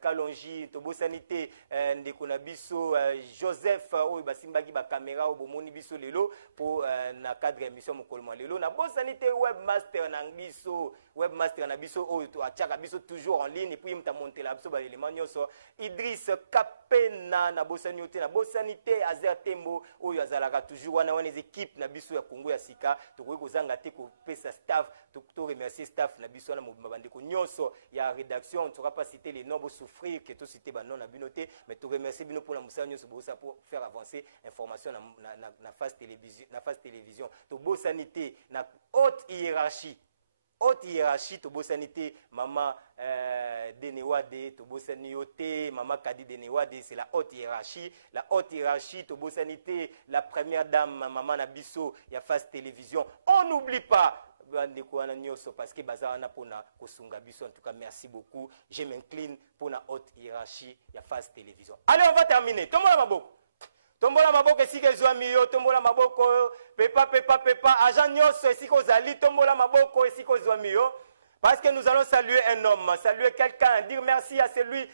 Kalonji, Tobo Sanité, Ndeko Nabiso, Joseph, Basimbagi ba caméra au Bomoni Biso Lelo pour na cadre émission Mokolmo Lelo. Na Bo Sanité webmaster webmaster na Biso o to achaka Biso toujours en ligne et puis mta monter la Biso ba élément nyoso. Idriss Kapena na Bo Sanité na Bo Sanité Azer Tembo oyo azalaka toujours wana les équipes na Biso ya Congo ya Sika to ko zanga te ko pesa staff to remercier staff na Biso na Mobandeko nyonso ya rédaction on ne saura pas citer les noms pour souffrir que tout citer ba non na binoté mais to remercier bino pour la musa nyonso pour faire avancer information na phase télévision to Bo Sanité na haute hiérarchie to Bo Sanité maman Denewade to Bo Sanioté maman Kadi Denewade c'est la haute hiérarchie to Bo Sanité la première dame maman Nabiso ya phase télévision. On n'oublie pas parce que bazana pona kosunga biso. En tout cas merci beaucoup, je m'incline pour la haute hiérarchie ya phase télévision. Allez, on va terminer. Tombola maboko esika ezwami yo, tombola maboko pepa agent nyonso esika ozali, tombola maboko esika ezwami yo. Parce que nous allons saluer un homme, saluer quelqu'un, dire merci à celui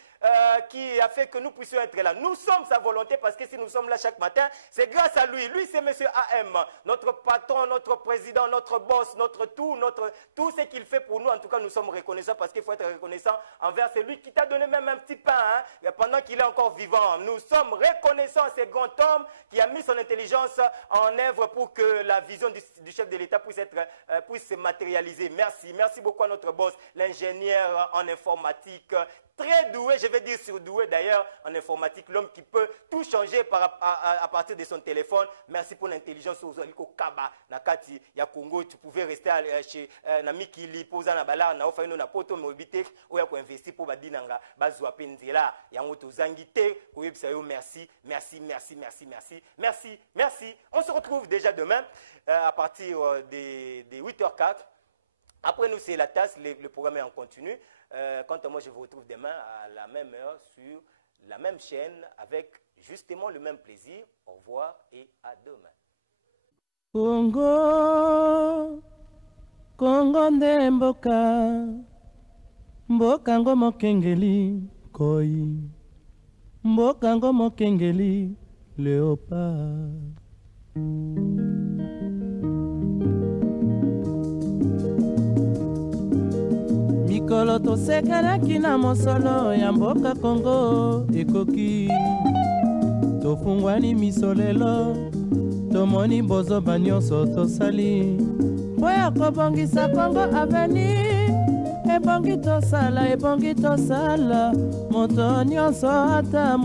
qui a fait que nous puissions être là. Nous sommes sa volonté parce que si nous sommes là chaque matin, c'est grâce à lui. Lui, c'est monsieur AM, notre patron, notre président, notre boss, notre tout ce qu'il fait pour nous. En tout cas, nous sommes reconnaissants parce qu'il faut être reconnaissant envers celui qui t'a donné même un petit pain hein, pendant qu'il est encore vivant. Nous sommes reconnaissants à ce grand homme qui a mis son intelligence en œuvre pour que la vision du chef de l'État puisse se matérialiser. Merci beaucoup à notre boss, l'ingénieur en informatique, très doué, je vais dire surdoué d'ailleurs en informatique, l'homme qui peut tout changer à partir de son téléphone. Merci pour l'intelligence aux Oliko Kaba, Nakati, ya Congo, tu pouvais rester chez Namikili, posa na bala, na ofa ino na poto mobité, ou ya ko investir pour badinanga, bazwa penzela, ya ngoto zangité, merci. On se retrouve déjà demain à partir de 8h04. Après nous, c'est la tasse, le programme est en continu. Quant à moi, je vous retrouve demain à la même heure sur la même chaîne avec justement le même plaisir. Au revoir et à demain. Congo nde mboka ngo mokengeli koi, mboka ngo mokengeli léopard. Mikolo tosekanaki na mosolo ya mboka Congo ekoki, tofungwani misolelo tomoni bozoba nyonso tosali po ya kobongisa Congo aveni. Ebongi tosala moto nyonso ata